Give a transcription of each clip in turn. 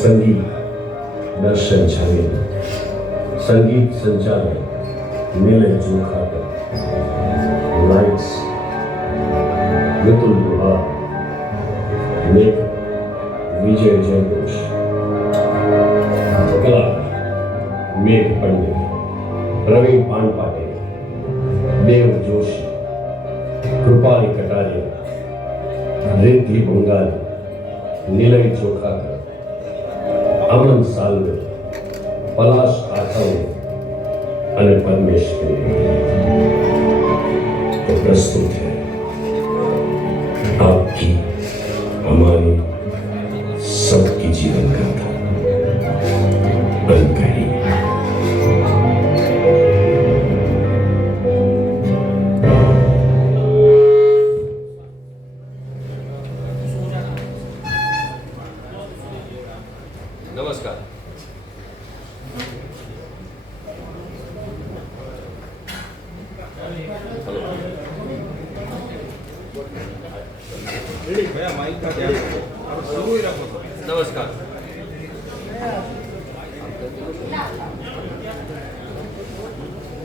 संगीत दर्शन छावे, संगीत संचालन नीलय जोखाकर, लाइट्स मितुल गुहा, मेक विजय जयघोष, कलाकार मेघ पंडित, प्रवीण पानपाटे, देव जोशी, कृपाली कटारिया, रिद्धि बंगाली, नीलय जोखाकर, अमन सालवे, पलाश आठवले અને પરમેશ્વરી तो प्रस्तुत है आपकी हमारी सबकी जीवन गाथा अनकही। नमस्कार। नमस्कार।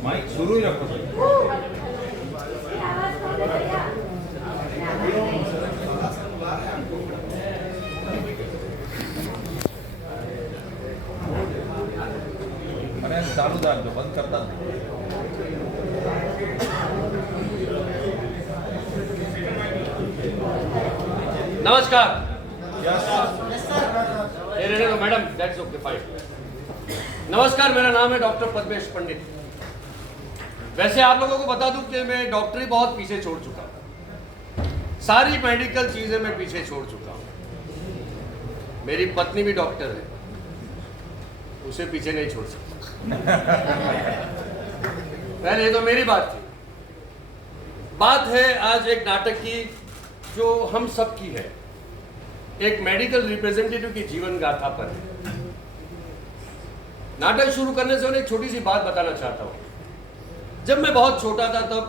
माइक शुरू ही रखो। अरे चालू दार जो बंद करता नहीं। नमस्कार। यस रहने दो मैडम, दैट्स ओके फाइन। नमस्कार, मेरा नाम है डॉक्टर पद्मेश पंडित। वैसे आप लोगों को बता दूं कि मैं डॉक्टरी बहुत पीछे छोड़ चुका हूं, सारी मेडिकल चीजें मैं पीछे छोड़ चुका हूं। मेरी पत्नी भी डॉक्टर है, उसे पीछे नहीं छोड़ सकता। पहले ये तो मेरी बात थी। बात है आज एक नाटक की जो हम सब की है, एक मेडिकल रिप्रेजेंटेटिव की जीवन गाथा पर है। नाटक शुरू करने से एक छोटी सी बात बताना चाहता हूं। जब मैं बहुत छोटा था तब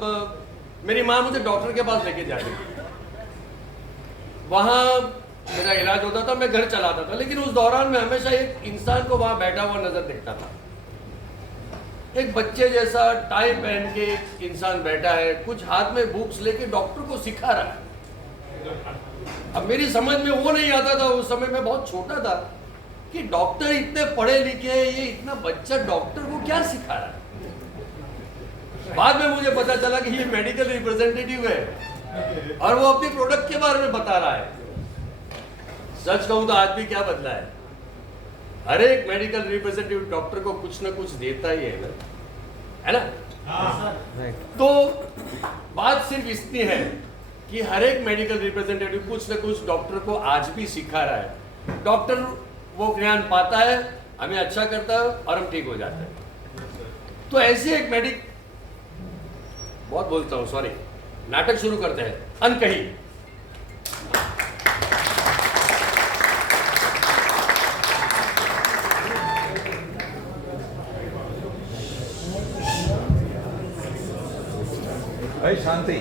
मेरी माँ मुझे डॉक्टर के पास लेके जाती थी। वहां मेरा इलाज होता था, मैं घर चलाता था, लेकिन उस दौरान मैं हमेशा एक इंसान को वहां बैठा हुआ नजर देखता था। एक बच्चे जैसा टाई पहन के एक इंसान बैठा है, कुछ हाथ में बुक्स लेके डॉक्टर को सिखा रहा है। अब मेरी समझ में वो नहीं आता था, उस समय मैं बहुत छोटा था, कि डॉक्टर इतने पढ़े लिखे हैं, ये इतना बच्चा डॉक्टर को क्या सिखा रहा है। बाद में मुझे पता चला कि ये मेडिकल रिप्रेजेंटेटिव है और वो अपनी प्रोडक्ट के बारे में बता रहा है। सच कहूं तो आदमी क्या बदला है, हर एक मेडिकल रिप्रेजेंटेटिव डॉक्टर को कुछ ना कुछ देता ही है ना? तो बात सिर्फ इतनी है कि हर एक मेडिकल रिप्रेजेंटेटिव कुछ ना कुछ डॉक्टर को आज भी सिखा रहा है। डॉक्टर वो ज्ञान पाता है, हमें अच्छा करता है और हम ठीक हो जाते हैं। तो ऐसे एक बहुत बोलता हूँ, सॉरी। नाटक शुरू करते हैं, अनकही। भाई शांति।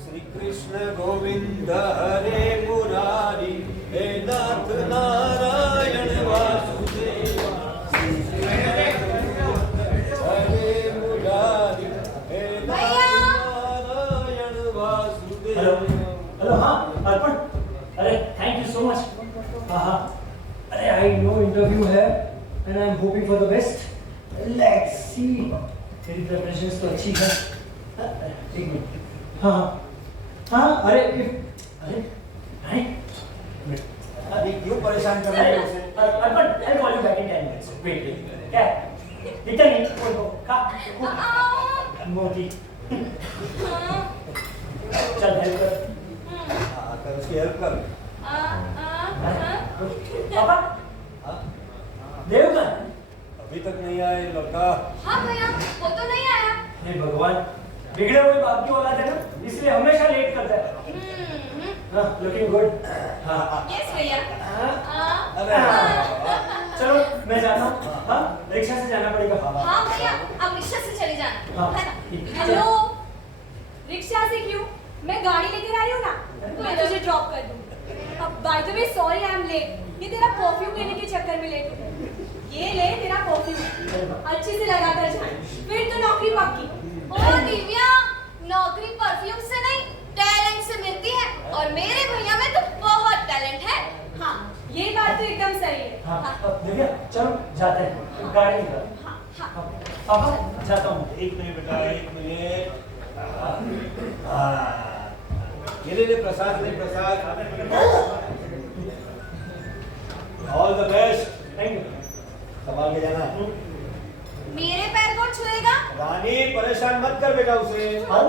श्री कृष्ण गोविंद हरे मुरारी, हे नाथ नारायण वासुदेव। हरे मुरारी, हे नाथ नारायण वासुदेव। हेलो, हाँ अर्पण, अरे थैंक यू सो मच। हाँ, अरे आई नो इंटरव्यू है and I am hoping for the best. Let's see, तेरी प्रिपरेशंस तो अच्छी है। एक मिनट। हाँ, अरे अरे अभी क्यों परेशान कर रहे हो उसे? Arpan, I call you back in 10 minutes. Wait, क्या दिखता नहीं? मोती, चल हेल्प कर। कर उसकी हेल्प कर। पापा, देव का अभी तक नहीं आया ये लड़का। हाँ भैया, वो तो नहीं आया। हे भगवान, बिगड़े हुए बाप की औलाद है ना, इसलिए हमेशा लेट करता है। हाँ, लुकिंग गुड। हाँ, यस भैया। अरे चलो मैं जाता हूँ। हाँ, रिक्शा से जाना पड़ेगा। हाँ भैया, आप रिक्शा से चले जाना, हाँ, है ना? ठीक है। हेलो, रिक्शा से क्यों? मैं गाड़ी मैं तुझे ड्रॉप कर दूंगी। अब by the way sorry I am late. ये तेरा परफ्यूम लेने के चक्कर में लेट हो गई। ये ले तेरा परफ्यूम, अच्छे से लगा कर जा, फिर तो नौकरी पक्की। ओ दिव्या, नौकरी परफ्यूम से नहीं टैलेंट से मिलती है, और मेरे भैया में तो बहुत टैलेंट है। हाँ, ये बात तो एकदम सही है। हाँ, दिव्या चलो जाते हैं, गाड़ी निकाल। हाँ, हाँ। अब जाता हूँ। एक मिनट बेटा, एक मिनट। ये ले प्रसाद, ले प्रसाद। All the best. Thank you. संभाल के जाना। मेरे पैर कौन छुएगा? रानी परेशान मत कर बेटा उसे। और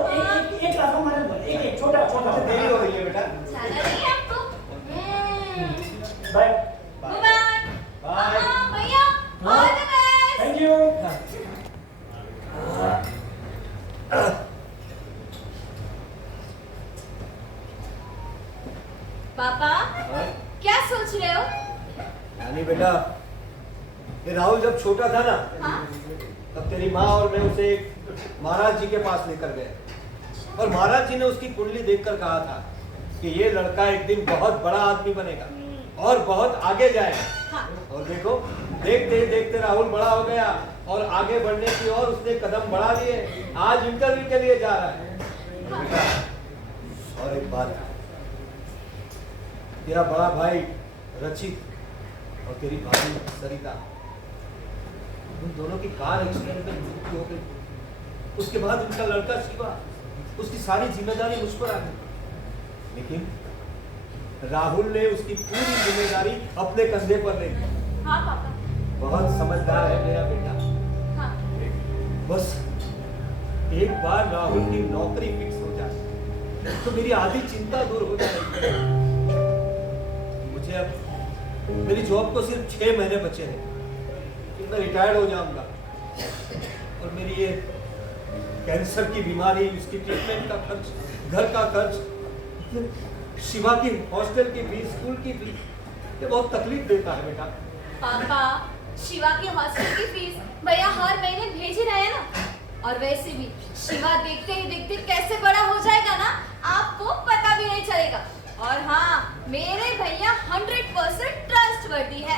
एक लाख हमारे अंदर, एक छोटा छोटा देरी हो रही है बेटा। जाना नहीं है आपको? बाय। बाय। बाय। भैया, all the best. Thank you. पापा, क्या सोच रहे हो? रानी बेटा, ये राहुल जब छोटा था ना, हाँ? तब तेरी माँ और मैं उसे महाराज जी के पास लेकर गए, और महाराज जी ने उसकी कुंडली देखकर कहा था कि ये लड़का एक दिन बहुत बड़ा आदमी बनेगा और बहुत आगे जाएगा। हाँ। और देखो, देखते ही देखते राहुल बड़ा हो गया और आगे बढ़ने की ओर उसने कदम बढ़ा लिए। आज इंटरव्यू के लिए जा रहा है। बेटा, और एक बात, तेरा बड़ा भाई रचित और तेरी भाभी सरिता, उन दोनों की कार एक्सीडेंट में मृत्यु हो गई। उसके बाद उनका लड़का शिवा, उसकी सारी जिम्मेदारी मुझ पर आ गई, लेकिन राहुल ने उसकी पूरी जिम्मेदारी अपने कंधे पर ले ली। हाँ पापा। बहुत समझदार है मेरा बेटा। हाँ। बस एक बार राहुल की नौकरी फिक्स हो जाए तो मेरी आधी चिंता दूर हो जाएगी। मुझे अब मेरी जॉब को सिर्फ 6 महीने बचे हैं, फिर मैं रिटायर्ड हो जाऊंगा, और मेरी ये कैंसर की बीमारी, उसकी ट्रीटमेंट का खर्च, घर का खर्च, शिवा की हॉस्टल की फीस, स्कूल की फीस, ये बहुत तकलीफ देता है बेटा। पापा, शिवा की हॉस्टल की फीस भैया हर महीने भेज ही रहे हैं ना, और वैसे भी शिवा देखते ही देखते कैसे बड़ा हो जाएगा ना, आपको पता भी नहीं चलेगा। और हाँ, मेरे भैया 100% ट्रस्टवर्दी है।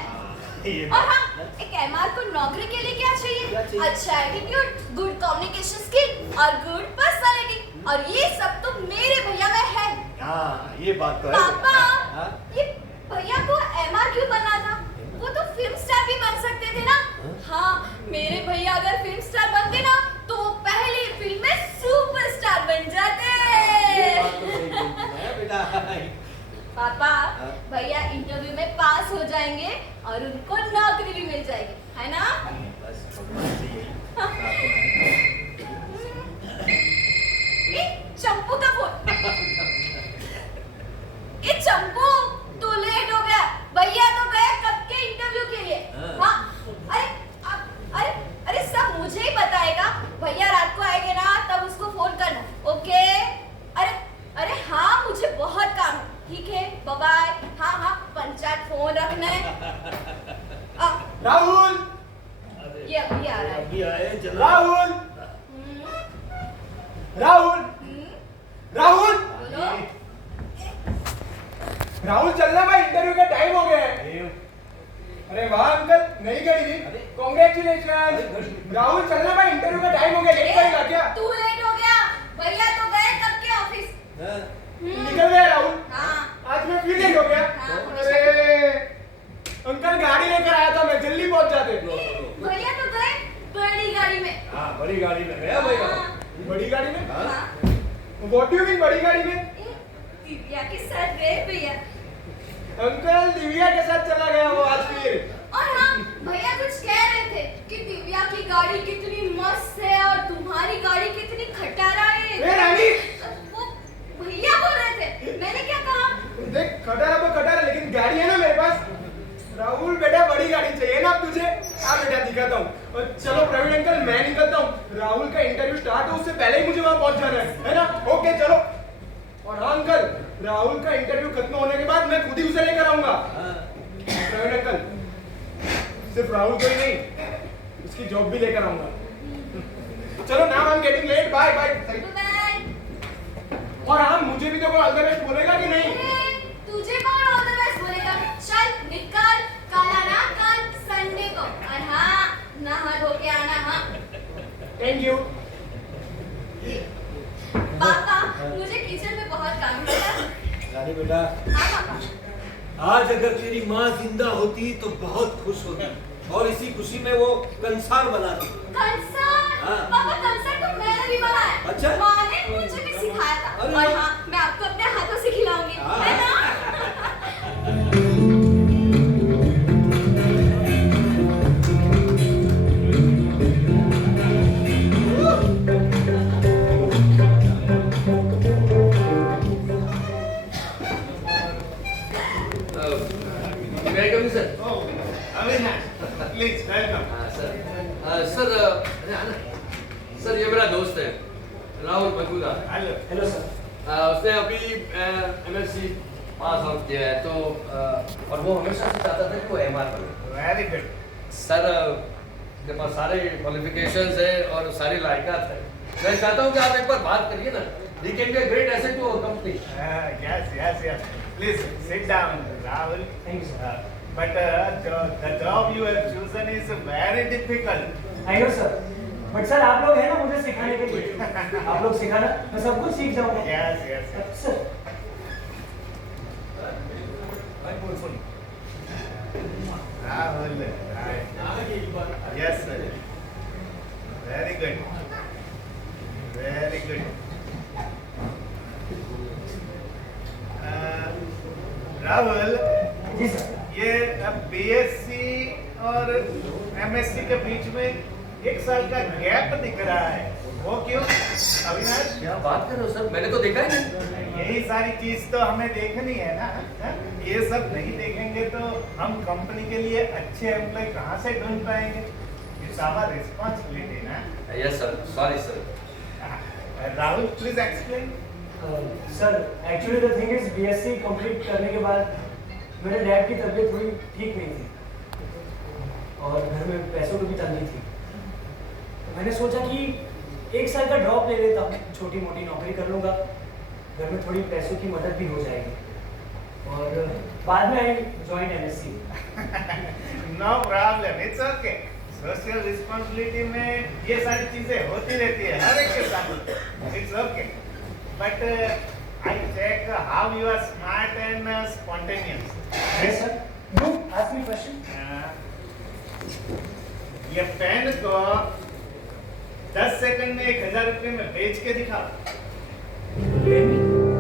और हाँ, एक एमआर को नौकरी के लिए क्या चाहिए? अच्छा एटीट्यूड, गुड कम्युनिकेशन स्किल और गुड पर्सनालिटी, और ये सब तो मेरे भैया में है। हाँ, ये बात तो है। पापा, हाँ? ये भैया को एमआर क्यों बनना था? वो तो फिल्म स्टार भी बन सकते थे ना। हाँ, मेरे भैया अगर फिल्म स्टार बनते ना, तो वो पहली फिल्म में सुपरस्टार बन जाते। ये बात तो सही बोलती है बेटा। पापा, भैया इंटरव्यू में पास हो जाएंगे और उनको नौकरी भी मिल जाएगी, है ना? बस भगवान से यही प्रार्थना है। ये चंपू का फोन। ये चंपू, तू लेट हो गया। भैया तो गए कब के इंटरव्यू के लिए। हाँ, अरे अरे सब मुझे ही बताएगा। भैया रात को आएंगे ना, तब उसको फोन करना, ओके? अरे हाँ, मुझे बहुत काम है। ठीक है, बाय बाय। हाँ, पंचायत फोन रखना है। राहुल, ये अभी आ रहा है। अभी आए, चलो। राहुल, हम्म, राहुल, राहुल, बोलो। राहुल चलना भाई, इंटरव्यू का टाइम हो गया है। अरे वाह अंकल, नई गाड़ी दी, कॉन्ग्रेचुलेशन। राहुल चलना भाई, इंटरव्यू का टाइम हो गया, लेट करेगा क्या? तू लेट हो गया। भैया तो गए कब के ऑफिस। निकल गया राहुल। हाँ। आज मैं फिर लेट हो गया। हाँ। अरे अंकल, गाड़ी लेकर आया था मैं, जल्दी पहुंच जाते। भैया तो गए बड़ी गाड़ी में। हाँ, बड़ी गाड़ी में गया भैया। हाँ। बड़ी गाड़ी में? हाँ। व्हाट डू यू मीन बड़ी गाड़ी में? दिव्या के साथ गए भैया। अंकल, दिव्या के साथ चला गया वो आज फिर। और हाँ, भैया कुछ कह रहे थे कि दिव्या की गाड़ी कितनी मस्त है और तुम्हारी गाड़ी कितनी खटारा है। ए रानी, वो भैया बोल रहे थे, मैंने क्या कहा? देख खटारा तो खटारा, लेकिन गाड़ी है ना मेरे पास। राहुल बेटा, बड़ी गाड़ी चाहिए ना अब तुझे? हाँ बेटा, दिखाता हूँ। और चलो प्रवीण अंकल, मैं निकलता हूँ। राहुल का इंटरव्यू स्टार्ट हो उससे पहले ही मुझे वहाँ पहुँच जाना है ना? ओके चलो। और हाँ अंकल, राहुल का इंटरव्यू खत्म होने के बाद मैं खुद ही उसे लेकर आऊंगा। प्रवीण अंकल, सिर्फ राहुल को ही नहीं, उसकी जॉब भी लेकर आऊंगा। चलो now I am getting late, bye bye. Bye. और हाँ, मुझे भी तो कोई ऑल द बेस्ट बोलेगा कि नहीं? Thank you. पापा मुझे किचन में बहुत काम है। रानी बेटा, हाँ पापा। आज अगर तेरी माँ जिंदा होती तो बहुत खुश होती और इसी खुशी में वो कंसार बनाती। कंसार? हाँ। पापा कंसार तो मैंने भी बनाया। अच्छा? माँ ने मुझे भी सिखाया था। अरे और वाह। हाँ, मैं आपको अपने हाथों से खिलाऊंगी, हाँ। है ना? May I come in, sir? Oh, Avinash, please welcome. हाँ सर सर अरे आना सर ये मेरा दोस्त है राहुल मजूदार Hello. Hello, sir. उसने अभी एमएससी पास आउट किया है तो और वो हमेशा से चाहता था कि वो एमआर बने Very good. सर उसके पास सारे क्वालिफिकेशंस है और सारी लायकात है मैं चाहता हूँ कि आप एक बार बात करिए ना he can be a great asset to our company Yes. Please sit down, Rahul. Thank you, sir. But the job you have chosen is very difficult. I know, sir. But sir, आप लोग हैं ना मुझे सिखाने के लिए। आप लोग सिखाना, मैं सब कुछ सीख जाऊंगा। Yes. Sir. Rahul, right. Yes, sir. Very good. Rahul, ji sir. ये बीएससी और एमएससी के बीच में 1 साल का गैप दिख रहा है, वो क्यों? अविनाश, क्या बात कर रहे हो सर मैंने तो देखा ही नहीं यही सारी चीज तो हमें देखनी है ना। हाँ? ये सब नहीं देखेंगे तो हम कंपनी के लिए अच्छे एम्प्लॉय कहाँ से ढूंढ पाएंगे? इट्स आवर रिस्पॉन्सिबिलिटी ना। Yes sir sorry sir Rahul, please explain. Sir actually the thing is BSc complete करने के बाद मेरे डैड की तबीयत थोड़ी ठीक नहीं थी और घर में पैसों की भी तंगी थी तो मैंने सोचा कि 1 साल का ड्रॉप ले लेता हूँ, छोटी मोटी नौकरी कर लूँगा, घर में थोड़ी पैसों की मदद भी हो जाएगी और बाद में I join MSc. No problem, it's okay. Social responsibility में ये सारी चीजें होती रहती है हर एक के साथ। It's okay, but I check how you are smart and spontaneous. Yes sir, you ask me question. ये पेन को 10 सेकंड में 1000 रुपए में बेच के दिखाओ।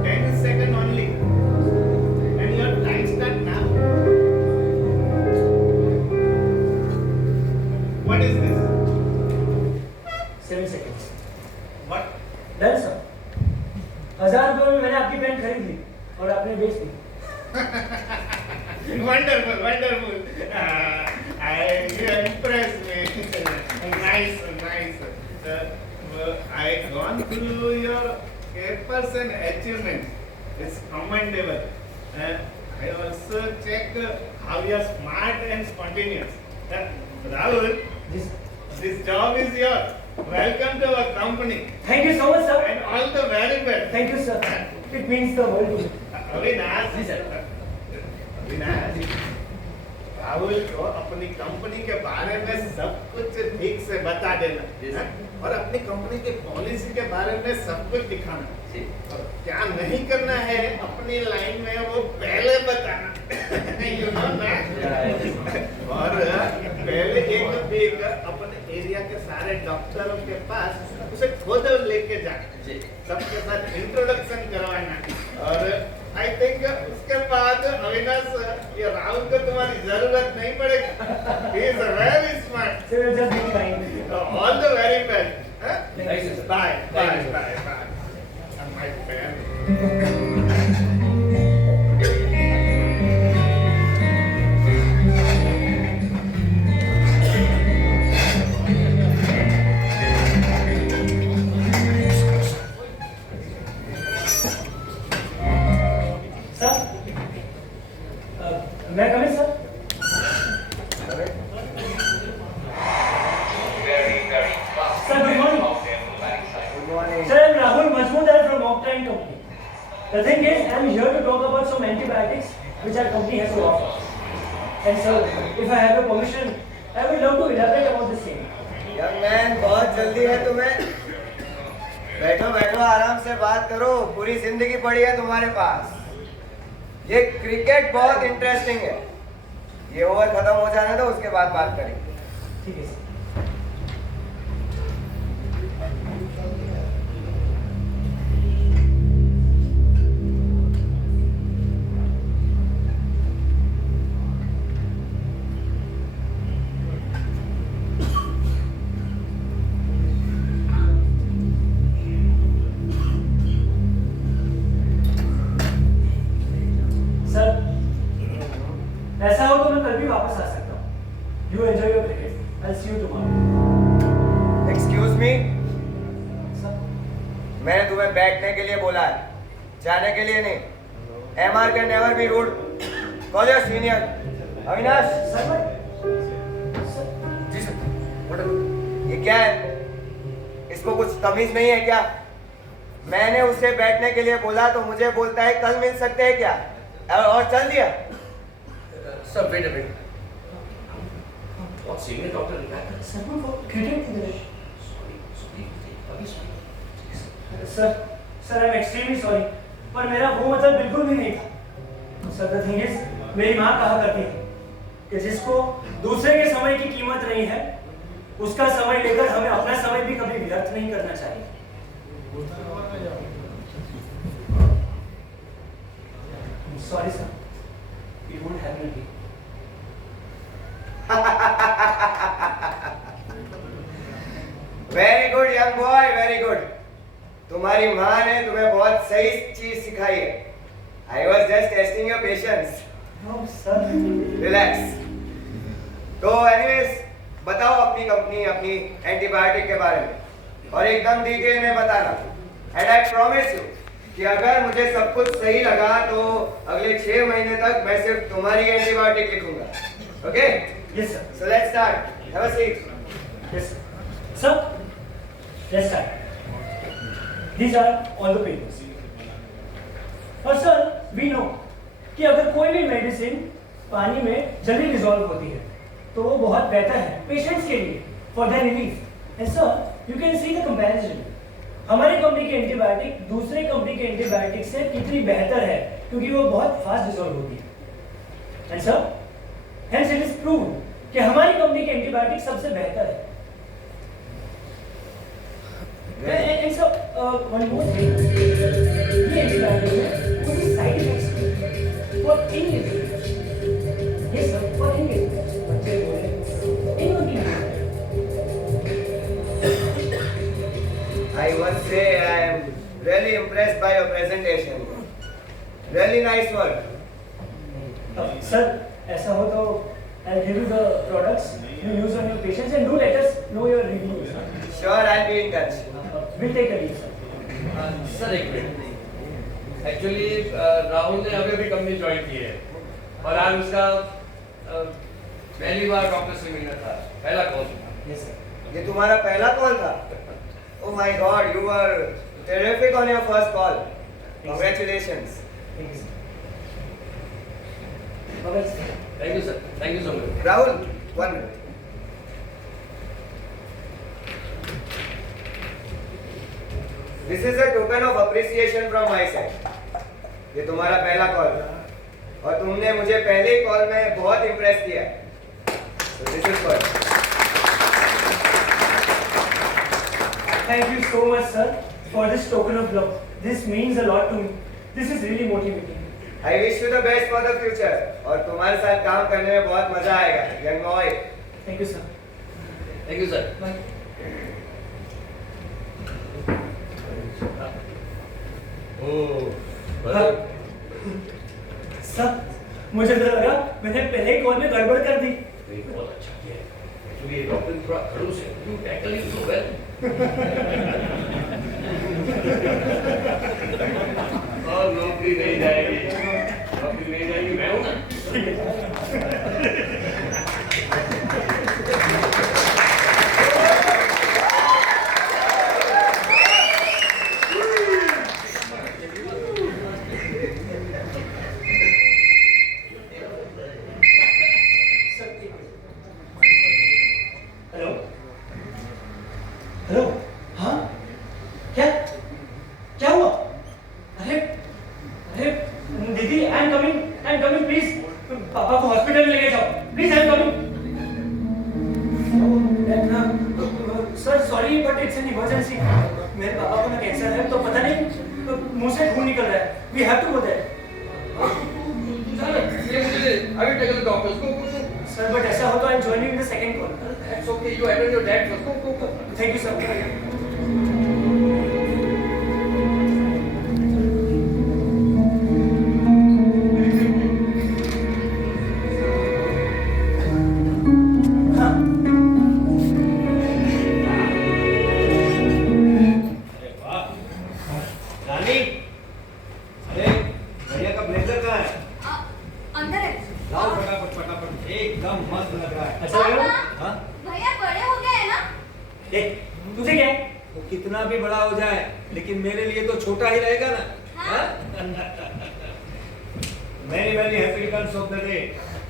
10 second only and your time start now. What is this? 7 seconds। What? Done sir. 1000 रुपये में मैंने आपकी पेन खरीद ली और आपने बेच दी। Wonderful. You impressed me. Nice. I gone through your papers and achievements. It's commendable. I also check how you are smart and spontaneous. Rahul, This, this job is yours. Welcome to our company thank you so much sir। and all the very best. Thank you sir, it means the world to me। Avinash, जी sir Avinash, Rahul को अपनी company के बारे में सब कुछ ठीक से बता देना। जी सर। हाँ? और अपनी कंपनी की पॉलिसी के बारे में सब कुछ दिखाना। जी और क्या नहीं करना है अपनी लाइन में वो पहले बताना। You know that? और पहले एक वीक अपने एरिया के सारे डॉक्टरों के पास उसे खुद लेके जाना, जी सबके साथ इंट्रोडक्शन करवाना। और आई थिंक उसके बाद अविनाश, ये राहुल को तुम्हारी जरूरत नहीं पड़ेगी। He is very smart. Sir, just be kind। All the very best. Thank you, sir. Bye. Thank you. Bye. And my friend. Sir, मैं coming sir. Sir, good morning. Sir, I'm Rahul Majmudar from Octane Company. The thing is, I'm here to talk about some antibiotics which our company has to offer. And sir, if I have your permission, I would love to elaborate about the same. Young man, बहुत जल्दी है तुम्हें? बैठो बैठो, आराम से बात करो, पूरी जिंदगी पड़ी है तुम्हारे पास। ये क्रिकेट बहुत इंटरेस्टिंग है, ये ओवर खत्म हो जाने दो, उसके बाद बात करेंगे। ठीक है सर। सर, ऐसा हो तो मैं कल भी वापस आ सकता हूँ। You enjoy your cricket. I'll see you tomorrow. Excuse me, sir, मैंने तुम्हें बैठने के लिए बोला है, जाने के लिए नहीं। MR can never be rude, call your senior. Avinash. Sir, जी सर। ये क्या है? इसको कुछ तमीज नहीं है क्या? मैंने उसे बैठने के लिए बोला तो मुझे बोलता है कल मिल सकते हैं क्या, और चल दिया। सर वेट अ मिनट, बहुत सीनियर डॉक्टर लिखा है। सर, वो क्रिकेट की तरह। अभी sorry sir, I am extremely sorry, पर मेरा वो मतलब बिल्कुल भी नहीं था। सर, द थिंग इज, मेरी माँ कहा करती थी कि जिसको दूसरे के समय की कीमत नहीं है, उसका समय लेकर हमें अपना समय भी कभी व्यर्थ नहीं करना चाहिए। Sorry sir, we won't have any tea. Very good young boy, very good. तुम्हारी माँ ने तुम्हें बहुत सही चीज सिखाई है। I was just testing your patience. No sir. Relax. तो एनीवेज, बताओ अपनी कंपनी, अपनी एंटीबायोटिक के बारे में, और एकदम डिटेल में बताना। एंड आई प्रॉमिस यू कि अगर मुझे सब कुछ सही लगा तो अगले 6 महीने तक मैं सिर्फ तुम्हारी एंटीबायोटिक लिखूंगा। Okay? Yes sir. So let's start. Have a seat. Yes sir, let's start. These are all the papers. और सर, we know कि अगर कोई भी मेडिसिन पानी में जल्दी डिसॉल्व होती है तो वो बहुत बेहतर है पेशेंट्स के लिए, for their relief. And sir, you can see the comparison. हमारी कंपनी की एंटीबायोटिक दूसरे कंपनी के एंटीबायोटिक से कितनी बेहतर है, क्योंकि वो बहुत फास्ट डिसॉल्व होती है। And sir, hence it is prove कि हमारी कंपनी की एंटीबायोटिक सबसे बेहतर है। And so, one more thing. ये एंटीबायोटिक में कोई side effects for any reason. Yes sir, for any reason. बच्चे बोले, anyone can do that. I must say I am really impressed by your presentation. Really nice work. Sir, ऐसा हो तो I'll give you the products you use on your patients and do let us know your reviews. Sure, I'll be in touch. We'll take a leave, sir. Sir एक minute, actually Rahul ने अभी अभी company join की है और आज उसका पहली बार डॉक्टर से मिलना था, पहला कॉल। Yes sir. ये तुम्हारा पहला कॉल था? Oh my God, you were terrific on your first call. Congratulations. Thank you sir. Bye-bye sir. Thank you sir, thank you so much. Rahul, 1 minute. This is a token of appreciation from my side. ये तुम्हारा पहला call था और तुमने मुझे पहले ही call में बहुत इम्प्रेस किया। So this is for you. Thank you so much, sir, for this token of love. This means a lot to me. This is really motivating. I wish you the best for the future. और तुम्हारे साथ काम करने में बहुत मजा आएगा, young boy. Thank you, sir. Thank you sir. Bye. Sir, मुझे तो लगा मैंने पहले ही कॉल में गड़बड़ कर दी। बहुत अच्छा किया है। एक्चुअली ये डॉक्टर थोड़ा खड़ूस है, you tackle him so well. और नौकरी नहीं जाएगी, नौकरी नहीं जाएगी, मैं हूँ ना। Hello I am coming please. पापा को हॉस्पिटल में लेके जाओ please, I am coming. Sir sorry but it's an emergency. मेरे पापा को ना कैंसर है, तो पता नहीं मुंह से खून निकल रहा है। We have to go there. I will take the doctors. Go. Sir but ऐसा हो तो I am joining in the second call. It's okay. You attend your dad first. Go. Thank you sir. Rani, अरे भैया का blazer कहाँ है? अंदर है। लाओ फटाफट, एकदम मस्त लग रहा है। अच्छा लग रहा है? पापा, हाँ? भैया बड़े हो गए हैं ना? तुझे क्या है? वो कितना भी बड़ा हो जाए, लेकिन मेरे लिए तो छोटा ही रहेगा ना। हाँ। Many happy returns of the day.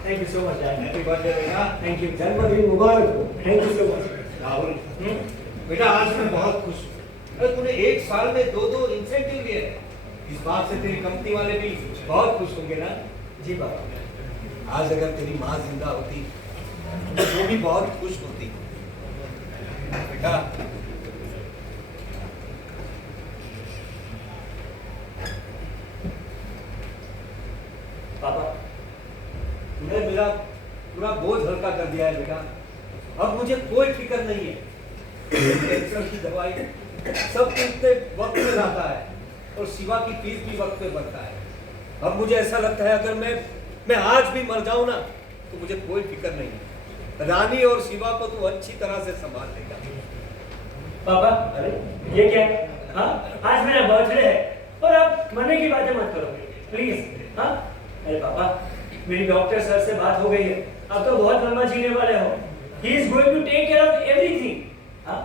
Thank you so much dad. Happy birthday बेटा। थैंक यू, जन्मदिन मुबारक हो। Thank you so much. Rahul, बेटा आज मैं बहुत खुश हूँ। अरे तूने एक साल में 2 इंसेंटिव लिए हैं। इस बात से तेरी कंपनी वाले भी बहुत खुश होंगे ना। जी पापा। आज अगर तेरी माँ जिंदा होती तो वो भी बहुत खुश होती। बेटा पापा तूने मेरा पूरा बोझ हल्का कर दिया है बेटा। अब मुझे कोई फिक्र नहीं है। कैंसर की दवाई सब कुछ वक्त पे आता है और शिवा की फीस भी वक्त पे भरता है। अब मुझे ऐसा लगता है अगर मैं आज भी मर जाऊं ना तो मुझे कोई फिक्र नहीं है। रानी और शिवा को तू अच्छी तरह से संभाल लेगा। पापा अरे ये क्या है? हाँ आज मेरा बर्थडे है और आप मरने की बातें मत करो प्लीज। हाँ अरे पापा मेरी डॉक्टर सर से बात हो गई है, अब तो बहुत लंबा जीने वाले हो। He is going to take care of everything. हाँ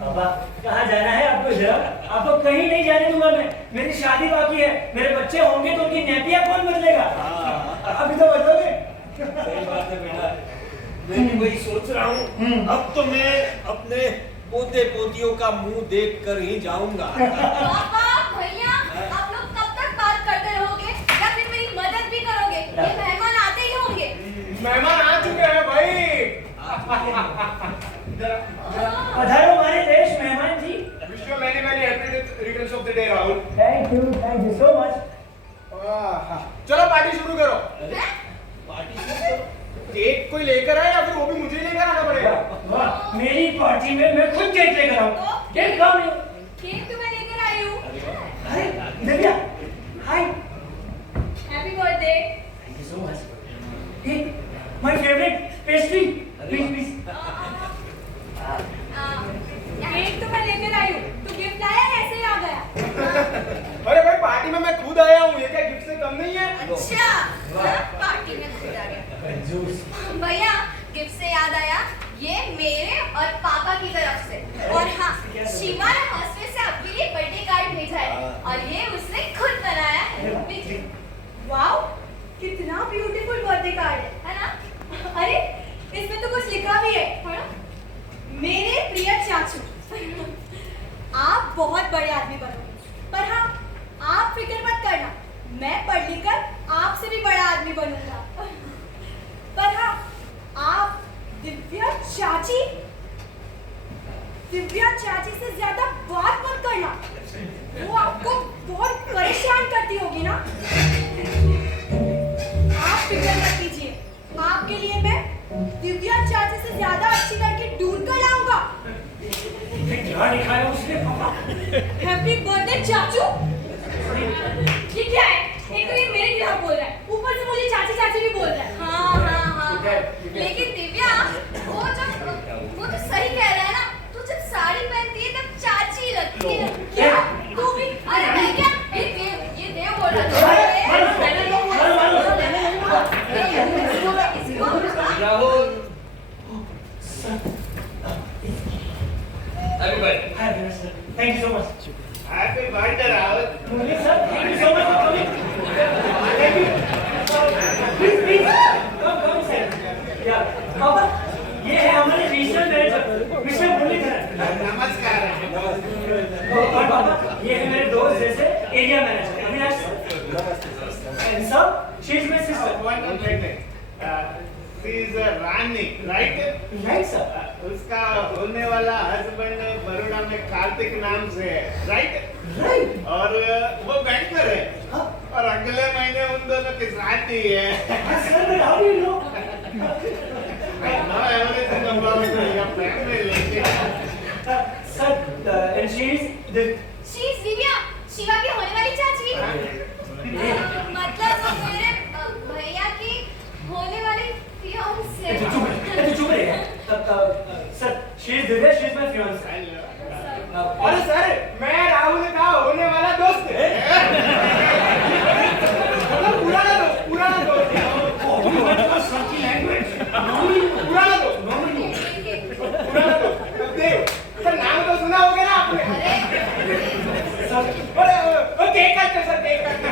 पापा कहाँ जाना है आपको? जरा आपको कहीं नहीं जाने दूंगा मैं। मेरी शादी बाकी है, मेरे बच्चे होंगे तो उनकी नैपियां कौन बदलेगा? अभी तो बदलोगे। सही बात है बेटा, मैं भी वही सोच रहा हूँ। अब तो मैं अपने पोते पोतियों का मुंह देख कर ही जाऊंगा। पापा भैया आप लोग कब तक बात करते रहोगे या फिर मेरी मदद भी करोगे? ये मेहमान आते ही होंगे। मेहमान आ चुके हैं भाई। पधारो हमारे देश मेहमान जी। Wish you many happy returns of the day Rahul. Thank you so much. चलो पार्टी शुरू करो। हैं? केक कोई लेकर आए या फिर वो भी मुझे लेकर आना पड़ेगा? वाह मेरी पार्टी में मैं खुद केक लेकर आऊँ। केक खाओ नहीं। केक तो मैं लेकर आई हूँ। अरे Divya hi. Happy birthday. Thank you so much. Hey my favourite pastry please please. Cake तो मैं लेकर आई हूँ, तो गिफ्ट लाया ऐसे ही आ गया। अरे भाई पार्टी में मैं खुद आया हूँ, ये क्या गिफ्ट से कम नहीं है? अच्छा हाँ, पार्टी में खुद आ गया। भैया गिफ्ट से याद आया, ये मेरे और पापा की तरफ से। और हाँ शिवा ने हॉस्टल से आपके लिए बर्थडे कार्ड भेजा है और ये उसने खुद बनाया है। वाओ कितना ब्यूटीफुल बर्थडे कार्ड है ना? अरे इसमें तो कुछ लिखा भी है ना? मेरे प्रिय चाचू आप बहुत बड़े आदमी बनोगे, पर हाँ आप फिक्र मत करना, मैं पढ़ लिख कर आपसे भी बड़ा आदमी बनूंगा। पर हाँ आप दिव्या चाची से ज्यादा बात मत करना, वो आपको बहुत परेशान करती होगी ना। आप फिक्र मत कीजिए, आपके लिए मैं दिव्या चाची से ज्यादा अच्छी लड़की ढूंढ कर लाऊंगा। क्या लिखा है उसने पापा? हैप्पी बर्थडे चाचू। ये क्या है? एक तो ये मेरे खिलाफ बोल रहा है, ऊपर से मुझे चाची भी बोल रहा है। हाँ। लेकिन दिव्या वो तो सही कह रहा है ना, तू जब साड़ी पहनती है तब चाची लगती है। क्या तू भी? अरे मैं क्या? ये देव बोल रहा है। Rahul happy birthday. Thank you so much. Happy birthday Rahul. मुझे sir thank you so much for coming. Thank you. Please come sir. या पापा ये है हमारे रीजनल मैनेजर मिस्टर मुरलीधरन। नमस्कार। और पापा ये है मेरे दोस्त जैसे area manager Avinash sir. And sir she is my one minute. She is a Rani, right? Right, sir. उसका होने वाला हस्बैंड बड़ौदा में कार्तिक नाम से है, राइट? Right. और वो बैंकर है हाँ। और अगले महीने उन दोनों की शादी है। Sir, but how do you know? I know everything about your family. Sir, and she is the. She is Divya, Shiva की होने वाली चाची। मतलब मेरे भैया की होने वाली फियांसे। चुप रहिए। Sir, she is Divya. She is my fiance. अरे सर, मैं राहुल का होने वाला दोस्त। मतलब पुराना दोस्त। पुराना दोस्त। देव, सर नाम तो सुना होगा ना आपने? अरे केक काटते सर, केक काटते।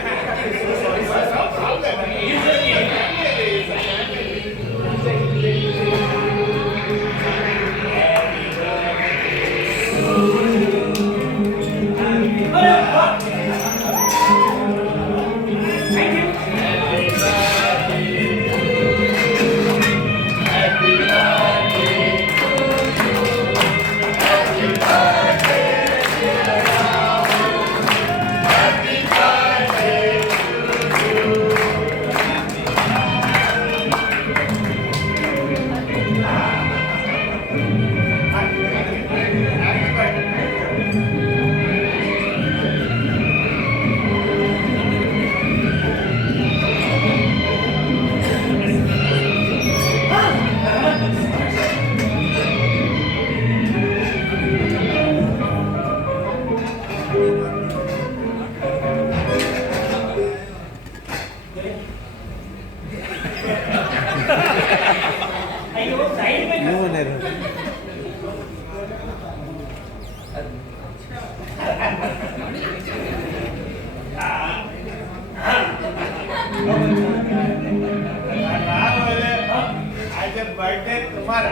आज बर्थडे तुम्हारा,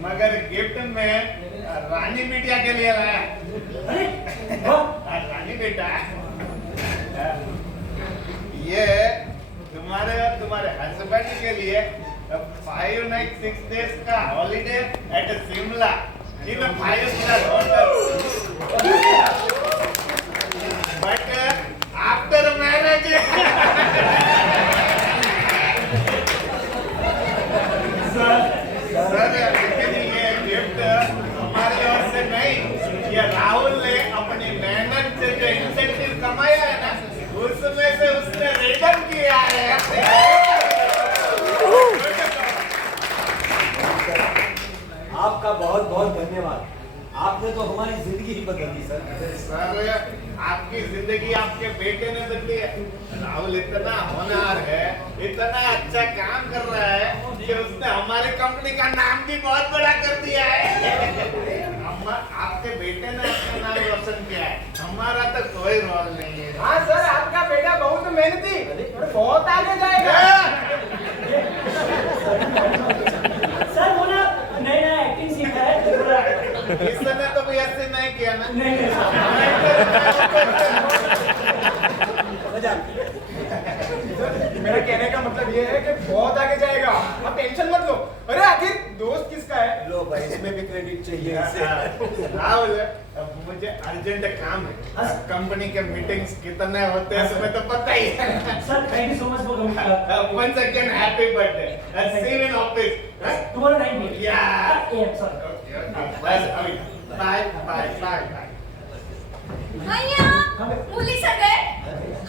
मगर गिफ्ट में रानी बिटिया के लिए लाया। रानी बेटा, ये तुम्हारे और तुम्हारे हस्बैंड के लिए 5 nights 6 days का holiday at Shimla in 5-star hotel. But after marriage sir, लेकिन ये गिफ्ट हमारी ओर से नहीं, ये राहुल ने अपनी मेहनत से जो इंसेंटिव कमाया है ना, उसमें से उसने रिटर्न किया है। आपका बहुत बहुत धन्यवाद। आपने तो हमारी जिंदगी ही बदल दी सर। सर, आपकी जिंदगी आपके बेटे ने बदली है। राहुल इतना होनहार है, इतना अच्छा काम कर रहा है कि उसने हमारी कंपनी का नाम भी बहुत बड़ा कर दिया है। आपके बेटे ने अपना नाम रोशन किया है, हमारा तो कोई रोल नहीं है। हाँ सर, आपका बेटा बहुत मेहनती और बहुत आगे जाएगा। सर, वो ना नया एक्टिंग सीखा है तो थोड़ा। इसने तो भी ऐसे नहीं किया ना। नहीं मेरा कहने का मतलब ये है कि बहुत आगे जाएगा, आप टेंशन मत लो। अरे आखिर दोस्त किसका है? लो भाई, इसमें भी क्रेडिट चाहिए इसे। राहुल, मुझे अर्जेंट काम है। कंपनी के मीटिंग्स कितने होते हैं तुम्हें तो पता ही है। Sir, thank you so much for coming. Once again, happy birthday. See you in office. Tomorrow night meeting. Yeah. Sorry. Okay. Bye. Bye. भैया, पुलिस आ गए।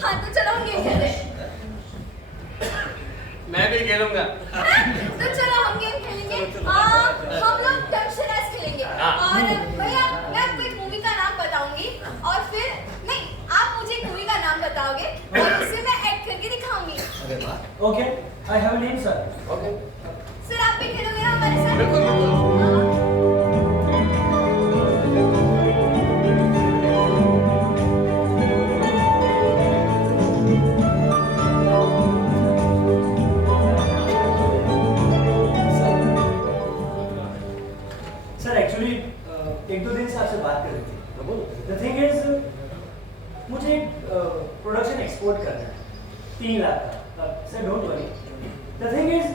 हाँ तो चलो हम गेम खेलते हैं। मैं भी खेलूंगा। तो चलो हम गेम खेलेंगे। हम लोग डंशराज खेलेंगे। और भैया, मैं आपको एक मूवी का नाम बताऊंगी और फिर नहीं, आप मुझे एक मूवी का नाम बताओगे और उसे मैं एक्ट करके दिखाऊंगी। Okay, I have a name, sir. Okay, sir, आप भी खेलोगे ना हमारे साथ? बिल्कुल बिल्कुल। सर, एक्चुअली एक दो दिन से आपसे बात कर रही थी। द थिंग इज, मुझे प्रोडक्शन एक्सपोर्ट करना है 3 लाख का। Sir don't worry, the thing is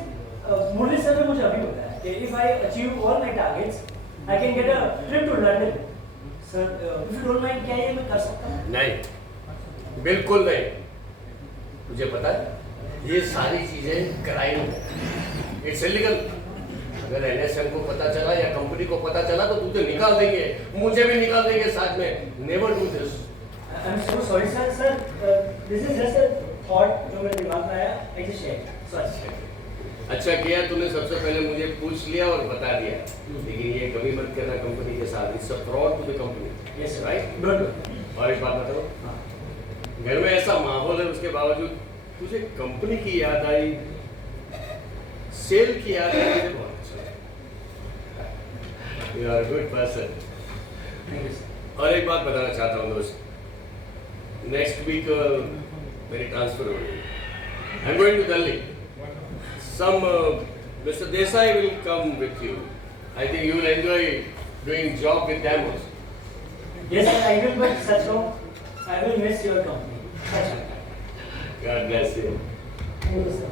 Murali sir ने मुझे अभी बताया कि if I achieve all my targets I can get a trip to London. Sir if you don't mind, क्या ये मैं कर सकता हूँ? नहीं, बिल्कुल नहीं। तुझे पता है ये सारी चीजें क्राइम है, इट्स इलीगल। अगर एनएसएम को पता चला या कंपनी को पता चला तो तुझे निकाल देंगे, मुझे भी निकाल देंगे साथ में। Never do this. I am so sorry sir. Sir this is just a thought जो मेरे दिमाग में आया, आई जस्ट शेयर। सॉरी। अच्छा किया तूने सबसे पहले मुझे पूछ लिया और बता दिया, लेकिन ये कभी मत करना कंपनी के साथ। It's a fraud to the company. Yes right? Don't. और एक बात बताओ, घर में ऐसा माहौल है, उसके बावजूद तुझे कंपनी की याद आई, सेल की याद आई, मुझे बहुत अच्छा लगा। You are good person. और एक बात बताना चाहता हूँ दोस्त, नेक्स्ट वीक मेरी ट्रांसफर हो गई। I am going to Delhi. Some Mr. Desai will come with you. I think you will enjoy doing job with them also. Yes, sir, I will, but such long, I will miss your company. Such long. God bless you. Thank you, sir.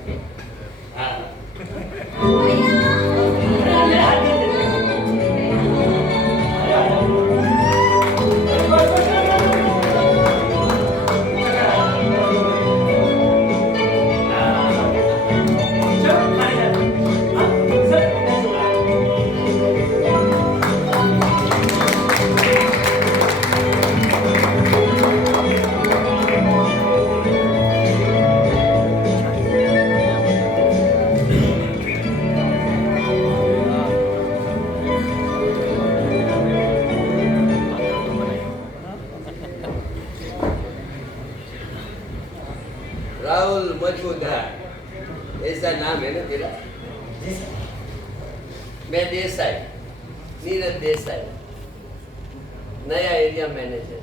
Ah. Rahul Majumdar ऐसा नाम है ना तेरा? मैं देसाई, नीरज देसाई, नया area manager.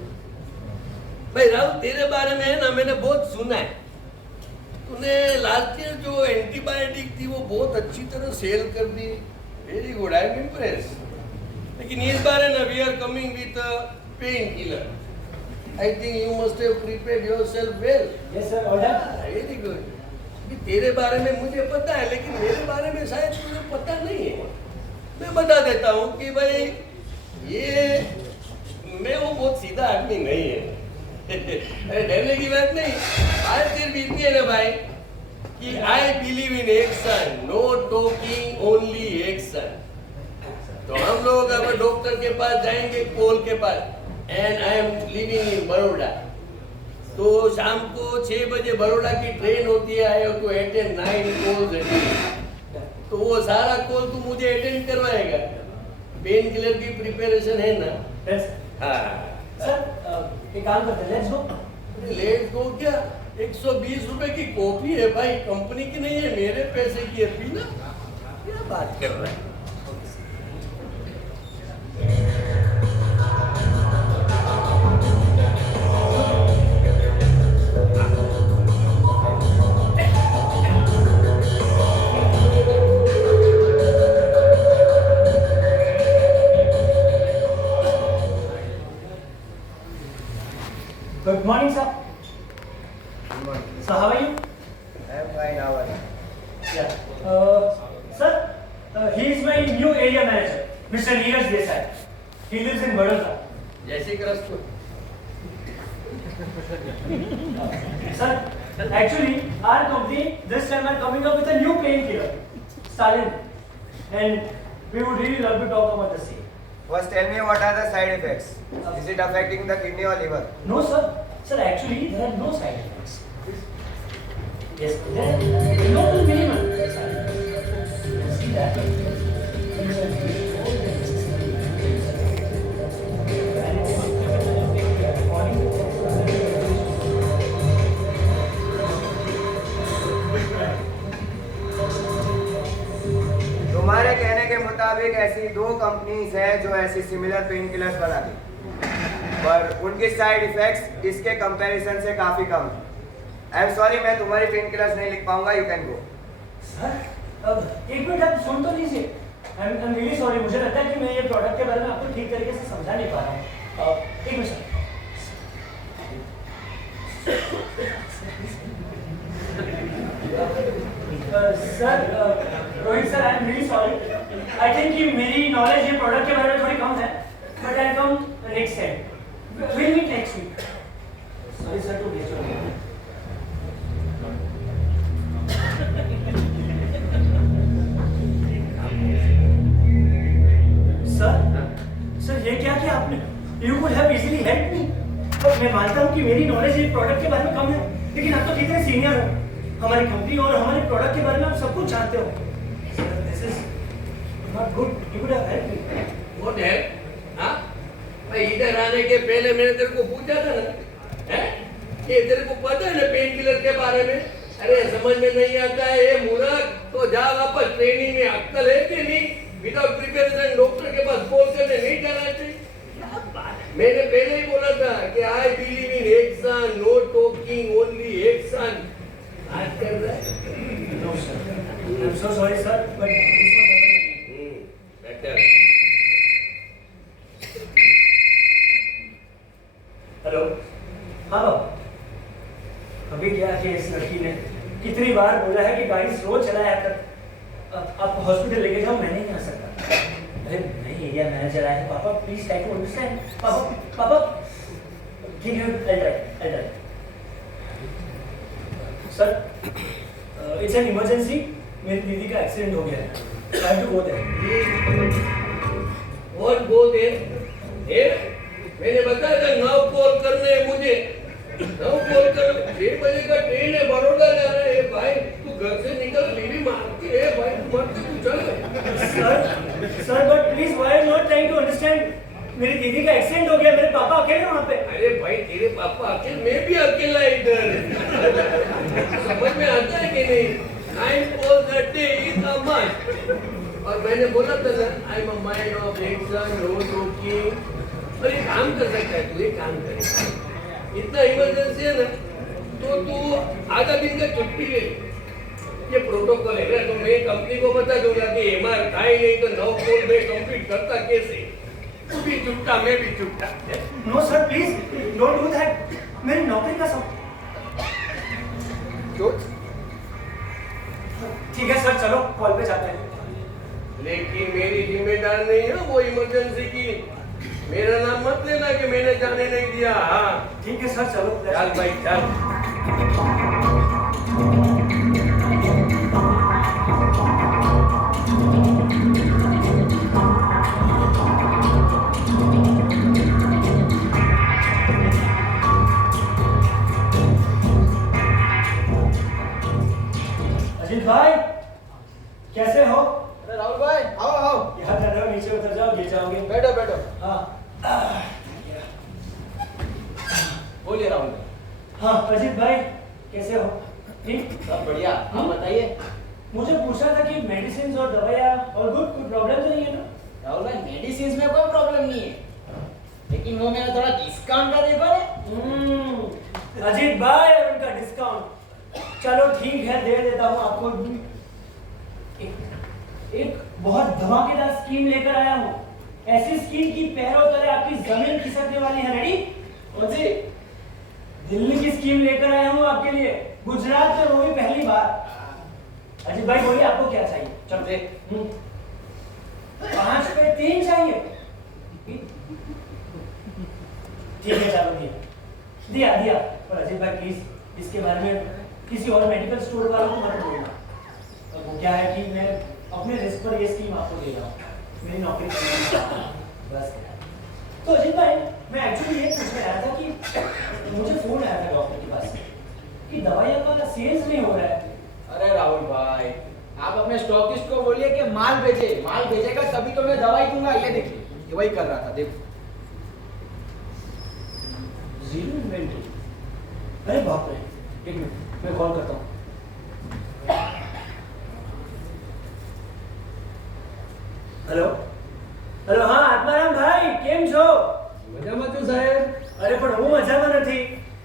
भाई राहुल, तेरे बारे में है ना मैंने बहुत सुना है। तूने लास्ट ईयर जो एंटीबायोटिक थी वो बहुत अच्छी तरह सेल कर दी। Very good, I am impress. लेकिन इस बार है ना we are coming with painkiller. I think you must have prepared yourself well. Yes, sir. Order. Very good. कि तेरे बारे में मुझे पता है, लेकिन मेरे बारे में शायद तुझे पता नहीं है। मैं बता देता हूँ कि भाई ये मैं वो बहुत सीधा आदमी नहीं है। अरे डरने की बात नहीं। बात सिर्फ इतनी है ना भाई कि I believe in action, no talking, only action. तो हम लोग अब डॉक्टर के पास जाएंगे, पोल के पास। And I am living in Baroda. तो शाम को 6 बजे बड़ौदा की ट्रेन होती है। I have to attend 9 calls a day। तो वो सारा कॉल तू मुझे अटेंड करवाएगा। पेन किलर की प्रिपरेशन है ना? Yes. हाँ। सर एक काम करते हैं, लेट्स गो। लेट्स गो क्या? 120 रुपए की कॉफी है भाई, कंपनी की नहीं है, मेरे पैसे की है, पीना। क्या बात कर रहा है? Good morning, sir. Good morning. So how are you? I am fine. How are you? Yeah. Sir, he is my new area manager, Mr. Neeraj Desai. He lives in Vadodara. जय Shri Krishna. Sir, actually, our company this time are coming up with a new painkiller, Stalin, and we would really love to talk about the same. First, tell me what are the side effects? Is it affecting the kidney or liver? No, sir. Sir, actually, there are no side effects. Yes, there are no minimum side effects. You see that? तुम्हारे कहने के मुताबिक ऐसी 2 companies हैं जो ऐसी similar pain killers बनाती, पर उनके साइड इफेक्ट्स इसके कंपैरिजन से काफी कम है। आई एम सॉरी, मैं तुम्हारी पेन किलर्स नहीं लिख पाऊंगा। You can go. सर, अब एक मिनट आप सुन तो लीजिए। आई एम रियली सॉरी, मुझे लगता है कि मैं ये प्रोडक्ट के बारे में आपको ठीक तरीके से समझा नहीं पा रहा हूँ। एक minute sir. Sir Rohit sir, I am really sorry. I think कि मेरी नॉलेज ये प्रोडक्ट के बारे में थोड़ी कम है, but I come next time. Will meet next week. Sorry sir to disturb you. Sir ये क्या किया आपने? You could have easily help me. और मैं मानता हूँ कि मेरी नॉलेज ये प्रोडक्ट के बारे में कम है, लेकिन आप तो कितने सीनियर हो, हमारी कंपनी और हमारे प्रोडक्ट के बारे में आप सब कुछ जानते हो। This is not good. You could have help me. What है? हाँ भाई, इधर आने के पहले मैंने तेरे को पूछा था ना, हैं कि तेरे को पता है ना पेन किलर के बारे में? अरे समझ में नहीं आता है ये मूर्ख, तो जा वापस ट्रेनिंग में। अक्कल है कि नहीं? विदाउट प्रिपरेशन डॉक्टर के पास कॉल करने नहीं जाना चाहिए। मैंने पहले ही बोला था कि I believe in action, no talking, only action. आज कर रहा है। No sir, I am so sorry sir, but this was happen. Better. Hello. हाँ अभी क्या कि इस लड़की ने कितनी बार बोला है कि गाड़ी स्लो चलाया कर, आप हॉस्पिटल लेके जाओ, मैं नहीं आ सकता। अरे नहीं, एरिया मैनेजर आए हैं। पापा प्लीज ट्राई टू अंडरस्टैंड। पापा ठीक है, I try. Sir it's an emergency, मेरी दीदी का एक्सीडेंट हो गया है। I have to go there. और गो देयर? मैंने बताया था 9 कॉल करने हैं मुझे। 9 कॉल कर, 6 बजे का ट्रेन है, बड़ौदा जा रहे हैं। भाई तू घर से निकल, लीवी मारती है भाई, तू मत तू चल। Sir but please why are not trying to understand? मेरी दीदी का एक्सीडेंट हो गया, मेरे पापा अकेले वहाँ पे। अरे भाई तेरे पापा अकेले, मैं भी अकेला इधर। समझ में आता है कि नहीं? 9 calls a day is a must। और मैंने बोला था ना, I am a mind of action, no talking. और ये काम कर सकता है तू, ये काम करे। इतना इमरजेंसी है ना, तो तू आधा दिन का छुट्टी ले। ये प्रोटोकॉल है ना, तो मैं कंपनी को बता दूंगा कि एमआर था ही नहीं, तो 9 कॉल में कंप्लीट करता कैसे? तू भी छुट्टा, मैं भी छुट्टा। No sir please don't do that. मेरी नौकरी का सब ठीक है सर, चलो कॉल पे जाते हैं। लेकिन मेरी जिम्मेदार नहीं है वो इमरजेंसी की। मेरा नाम मत लेना कि मैंने जाने नहीं दिया। हाँ ठीक है सर, चलो चल भाई चल। अजीत भाई कैसे हो? अरे राहुल भाई, आओ आओ। यहाँ ठहरो, नीचे उतर जाओ, गिर जाओगे। बैठो बैठो। हाँ बोलिए राहुल भाई। हाँ अजीत भाई कैसे हो? ठीक। सब बढ़िया, आप बताइए। मुझे पूछना था कि मेडिसिन और दवाइयाँ और कोई प्रॉब्लम तो नहीं है ना? राहुल भाई मेडिसिन में कोई प्रॉब्लम नहीं है, लेकिन वो मेरा थोड़ा डिस्काउंट का देखो ना। अजीत भाई और उनका डिस्काउंट, चलो ठीक है दे देता हूँ आपको। एक बहुत धमाकेदार स्कीम लेकर आया हूँ, ऐसी स्कीम की पैरों तले आपकी जमीन खिसकने वाली है। रेडी? कौन सी? दिल्ली की स्कीम लेकर आया हूँ आपके लिए, गुजरात में वो भी पहली बार। अजीत भाई बोलिए आपको क्या चाहिए? चल दे। 5 पे 3 चाहिए? ठीक है चलो दिया दिया। पर अजीत भाई प्लीज इसके बारे में किसी और मेडिकल स्टोर वालों को मत बोलना। और वो क्या है कि मैं अपने रिस्क पर ये स्कीम आपको दे रहा हूँ, मेरी नौकरी बस। तो अजीत भाई मैं एक्चुअली ये पूछने आया था कि मुझे फोन आया था डॉक्टर के पास कि दवाइयाँ का सेल्स नहीं हो रहा है। अरे राहुल भाई आप अपने स्टॉकिस्ट को बोलिए कि माल भेजेगा तभी तो मैं दवाई दूंगा। ये देखिए ये वही कर रहा था, देखो। Zero inventory? अरे बाप रे, एक मिनट मैं कॉल करता हूँ। हेलो हेलो, हाँ आत्माराम भाई केम छो? મજામાં છું સાહેબ। अरे पर वो मजाમાં નથી।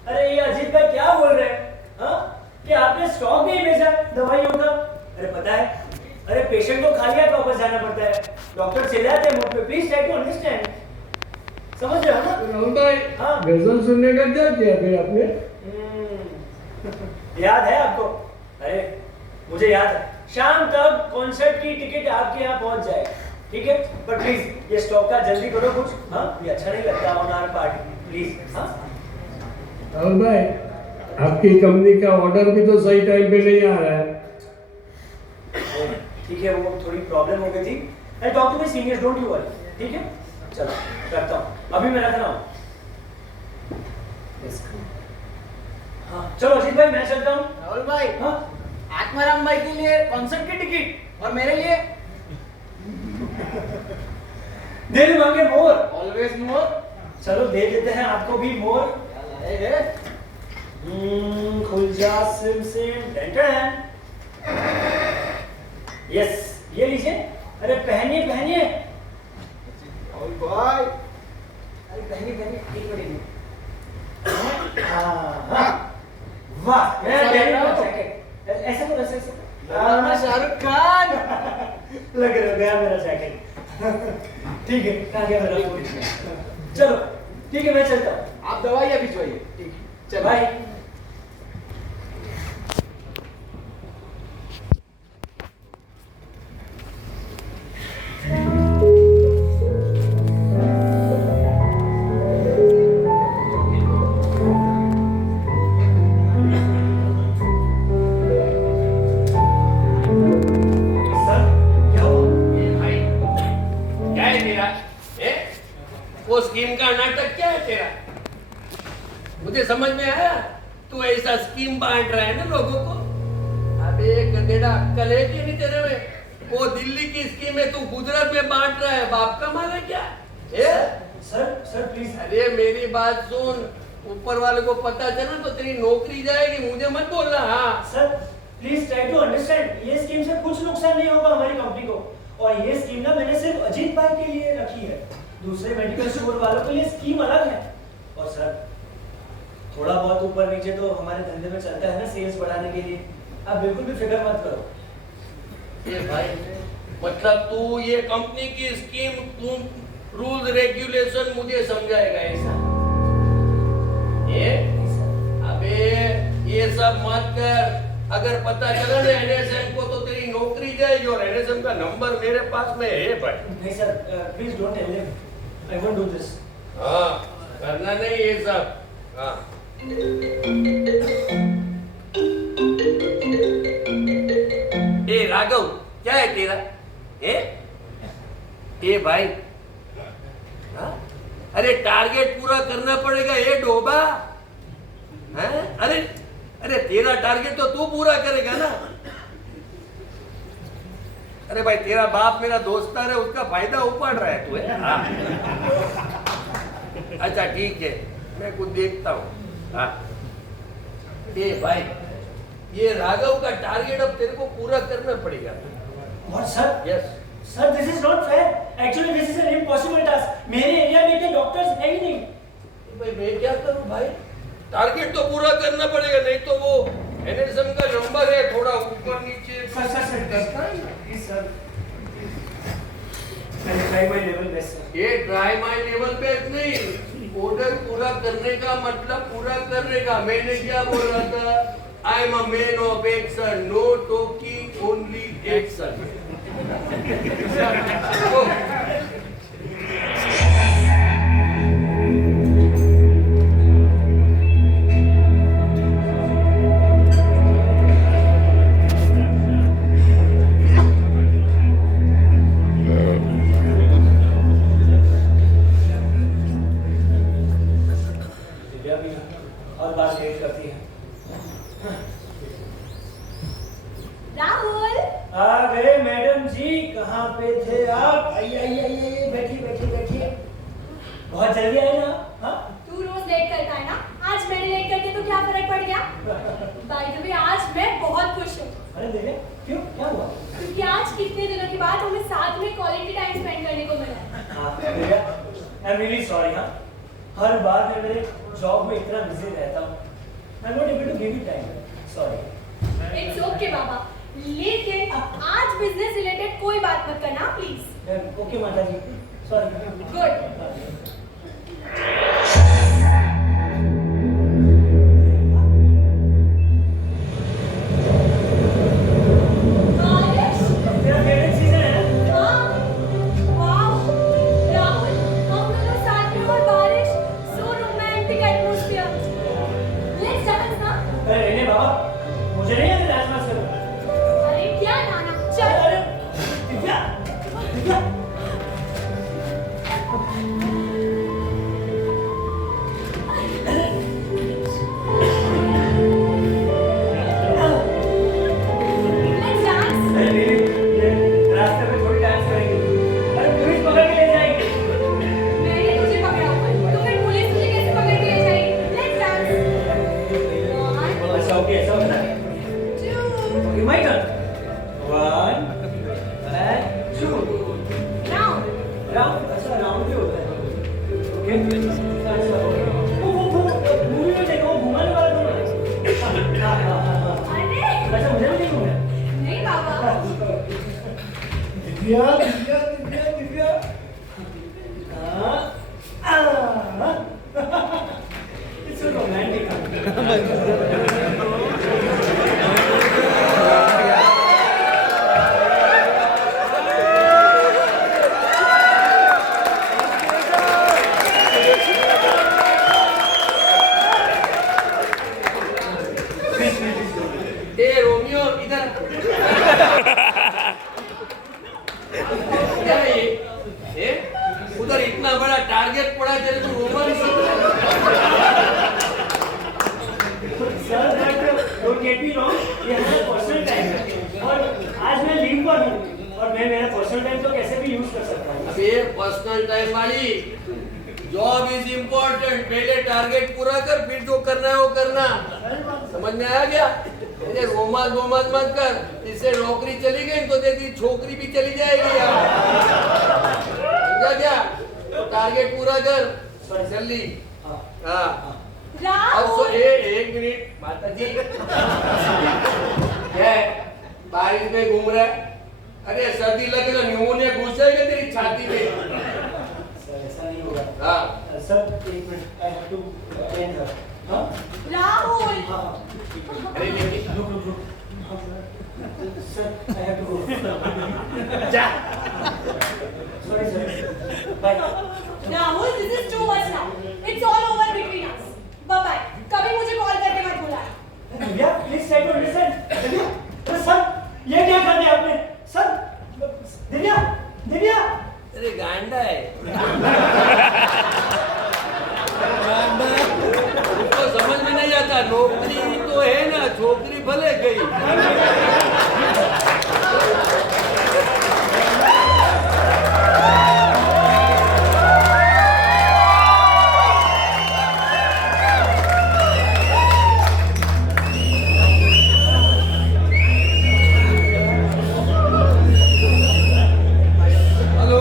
अरे ये अजीत भाई क्या बोल रहे हैं? हाँ कि आपने स्टॉक नहीं भेजा दवाइयों का? अरे पता है, अरे पेशेंट को खाली हाथ वापस जाना पड़ता है, डॉक्टर चिल्लाते हैं मुझ पे। Please try to understand. समझ रहे हो ना? राहुल भाई हाँ गजल सुनने का क्या किया फिर आपने? याद है आपको अरे मुझे याद है, शाम तक कॉन्सर्ट की टिकट आपके यहाँ पहुंच जाएगी, ठीक है? बट प्लीज ये स्टॉक का जल्दी करो कुछ, हाँ? ये अच्छा नहीं लगता ऑन आवर पार्टी, प्लीज, हाँ? राहुल भाई, आपकी कंपनी का ऑर्डर भी तो सही टाइम पे नहीं आ रहा है। ठीक है, वो थोड़ी प्रॉब्लम हो गई थी। I talk to my seniors, don't you worry, ठीक है? चलो रखता हूँ, अभी मैं रख रहा हूँ। हाँ चलो अजीत भाई, मैं चलता हूँ। राहुल भाई, हाँ आत्माराम भाई के लिए कॉन्सर्ट की टिकट और मेरे लिए दिल मांगे मोर, ऑलवेज मोर। चलो दे देते हैं आपको भी मोर। खुल जा सिम सिम टेंटन। यस, ये लीजिए। अरे पहनिए पहनिए। राहुल भाई, अरे पहनिए पहनिए, एक मिनट। वाह, मेरा ऐसा डेनिम लग रहा का हो? जैकेट। ऐसे तो ऐसे ऐसे। शाहरुख खान। लग गया मेरा जैकेट। ठीक है, कहाँ गया मेरा फोन? चलो ठीक है, मैं चलता हूँ। आप दवाइयाँ भिजवाइए। ठीक है, चलो बाय। वो स्कीम का नाटक क्या है तेरा? मुझे समझ में आया, तू ऐसा स्कीम बांट रहा है ना लोगों को। अबे गधेड़ा, अक्कल है कि नहीं तेरे में? वो दिल्ली की स्कीम है, तू गुजरात में बांट रहा है, बाप का माल है क्या? Sir please. अरे मेरी बात सुन, ऊपर वाले को पता चला तो तेरी नौकरी जाएगी, मुझे मत बोलना। हाँ sir please try to understand, ये स्कीम से कुछ नुकसान नहीं होगा हमारी कंपनी को। और ये स्कीम ना मैंने सिर्फ अजीत भाई के लिए रखी है, दूसरे मेडिकल स्टोर वालों के लिए स्कीम अलग है। और सर थोड़ा बहुत ऊपर नीचे तो हमारे धंधे में चलता है ना, सेल्स बढ़ाने के लिए। आप बिल्कुल भी फिक्र मत करो। ये भाई, मतलब तू ये कंपनी की स्कीम, तू रूल्स रेगुलेशन मुझे समझाएगा ऐसा? ये अबे ये सब मत कर। अगर पता चला ना एनएसएम को तो तेरी नौकरी जाएगी, और एनएसएम का नंबर मेरे पास में है भाई। नहीं sir, please don't tell him, I won't do this. हाँ, करना नहीं ये सब। हाँ ए राघव, क्या है तेरा? ए भाई, हाँ? अरे टारगेट पूरा करना पड़ेगा ये डोबा। हैं? अरे तेरा टारगेट तो तू पूरा करेगा ना। अरे भाई, तेरा बाप मेरा दोस्तार है, उसका फायदा उपाड़ रहा है तू है? हाँ। अच्छा ठीक है, मैं कुछ देखता हूँ। हाँ ए भाई, ये राघव का टारगेट अब तेरे को पूरा करना पड़ेगा। और sir, yes sir this is not fair, actually this is an impossible task. मेरे एरिया में इतने डॉक्टर्स है ही नहीं। भाई मैं क्या करूं भाई? टारगेट तो पूरा करना पड़ेगा, नहीं तो वो एनएसएम का नंबर है, थोड़ा ऊपर नीचे सर करता है ना। Please sir, I try my level best sir. ये ट्राई माय लेवल बेस्ट नहीं, ऑर्डर पूरा करने का मतलब पूरा करने का। मैंने क्या बोल रहा था? I am a man of action, no talking, only action. और बात लेट करती है। राहुल, आ गए मैडम जी, कहाँ पे थे आप? आइए बैठिए। बहुत जल्दी आए ना? हाँ? तू रोज लेट करता है ना, आज मैंने लेट करके तो क्या फर्क पड़ गया? बाय द वे, आज मैं बहुत खुश हूँ। अरे देखे, क्यों, क्या हुआ? क्योंकि आज कितने दिनों के बाद हमें साथ में क्वालिटी टाइम स्पेंड करने को मिला। हाँ भैया, आई एम रियली सॉरी। हाँ, हर बार मैं मेरे जॉब में इतना बिजी रहता हूँ, I am not able to give you time, sorry. It's okay बाबा, लेकिन आज बिजनेस रिलेटेड कोई बात मत करना प्लीज। ओके माता जी, sorry. Good. Okay, my turn. 1 and 2. Round round अच्छा राउंड भी होता है ओके अच्छा ओके वो मूवी में देखो घुमाने वाला तो हाँ अरे अच्छा मुझे भी नहीं घूमना नहीं बाबा Divya Divya Divya Divya it's so romantic ए रोमियो इधर क्या है ये उधर इतना बड़ा टारगेट पड़ा तेरे को romance sir don't get me wrong ये हमारा पर्सनल टाइम है और आज मैं लीव पर हूँ और मैं मेरा पर्सनल टाइम तो कैसे भी यूज कर सकता हूँ अब ये पर्सनल टाइम वाली जॉब इज इम्पोर्टेंट पहले टारगेट पूरा कर फिर जो करना है वो करना समझ में आ गया अरे रोमांस रोमांस मत कर इससे नौकरी चली गई तो तेरी छोकरी भी चली जाएगी यार समझा क्या तो टारगेट पूरा कर जल्दी हाँ अब तो राहुल एक मिनट माता जी क्या है बारिश में घूम रहा है अरे सर्दी लगेगा न्यूमोनिया घुस जाएगा तेरी छाती में सर ऐसा नहीं होगा हाँ सर एक minute I have to change हाँ राहुल हाँ अरे लेकिन रुक sir I have to go जा sorry sir bye Rahul this is too much now it's all over between us bye bye कभी मुझे कॉल करके मत बुलाना Divya please try to understand Divya अरे सर ये क्या कर दिया आपने सर दिव्या दिव्या अरे गांडा है उसको समझ में नहीं आता नौकरी तो है ना छोकरी भले गई हेलो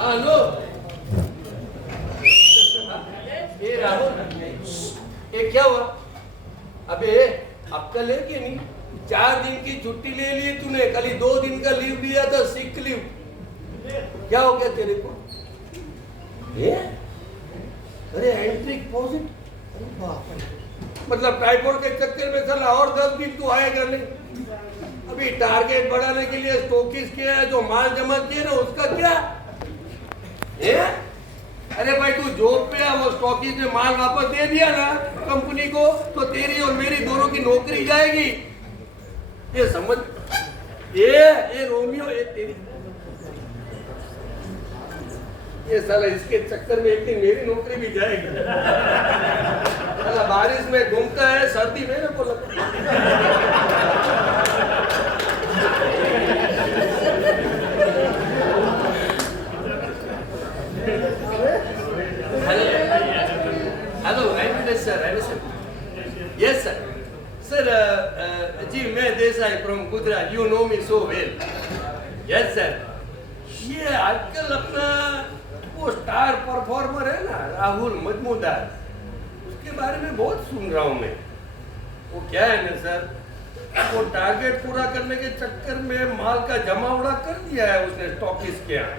हेलो ये राहुल ये क्या हुआ अबे अक्कल है कि नहीं 4 दिन की छुट्टी ले ली तूने कल ही 2 दिन का लीव लिया था सिक लीव क्या हो गया तेरे को ये अरे एंट्रिक पॉजिट अरे बाप रे मतलब टाइफाइड के चक्कर में चला और 10 दिन तू आएगा नहीं अभी टारगेट बढ़ाने के लिए स्टॉकिस किया है जो माल जमा किया ना उसका क्या ये अरे भाई तू जॉब पे है वो स्टॉकिस ने माल वापस दे दिया ना कंपनी को तो तेरी और मेरी दोनों की नौकरी जाएगी ये समझ ये रोमियो ये तेरी ये साला इसके चक्कर में एक दिन मेरी नौकरी भी जाएगी साला बारिश में घूमता है सर्दी में ना बोला hello sir yes sir sir ji मैं Desai from Gujarat you know me so well yes sir ये आजकल अपना वो स्टार परफॉर्मर है ना राहुल मजमूदार उसके बारे में बहुत सुन रहा हूँ मैं वो क्या है ना सर वो टारगेट पूरा करने के चक्कर में माल का जमावड़ा कर दिया है उसने स्टॉकिस के यहाँ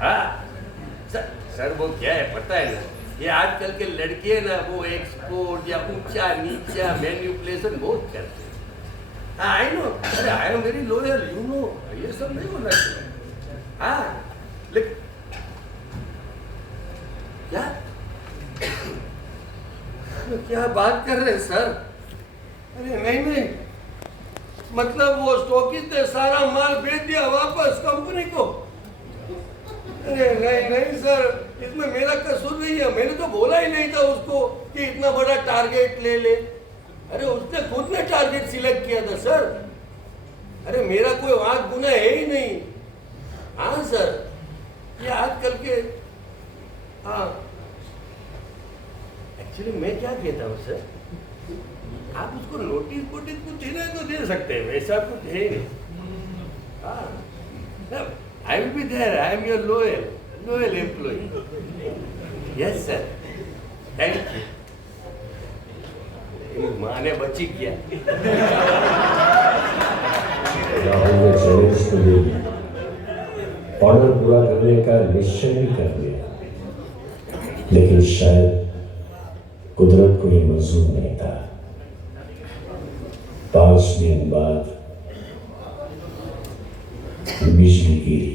हाँ सर वो क्या है पता है ना ये आजकल के लड़के ना वो एक्सपोर्ट या ऊंचा नीचा मैन्युपुलेशन बहुत करते हैं आई नो अरे I am very loyal you know ये सब नहीं होना चाहिए हाँ लेकिन क्या क्या बात कर रहे हैं सर अरे नहीं मतलब वो स्टॉकिस्ट ने सारा माल बेच दिया वापस कंपनी को अरे नहीं सर इसमें मेरा कसूर नहीं है मैंने तो बोला ही नहीं था उसको कि इतना बड़ा टारगेट ले ले अरे उसने खुद ने टारगेट सिलेक्ट किया था सर अरे मेरा कोई वहां गुना है ही नहीं हाँ सर ये आजकल के हाँ एक्चुअली मैं क्या कहता हूँ सर आप उसको नोटिस वोटिस कुछ देना है तो दे सकते हैं, वैसा कुछ है नहीं। हाँ, I will be there, I am your loyal employee. Yes sir, thank you. माँ ने बची किया। राहुल ने चैलेंज तो ले लिया, ऑर्डर पूरा करने का निश्चय भी कर लिया, लेकिन शायद कुदरत को ये मंजूर नहीं था। 5 दिन बाद बिजली गिरी।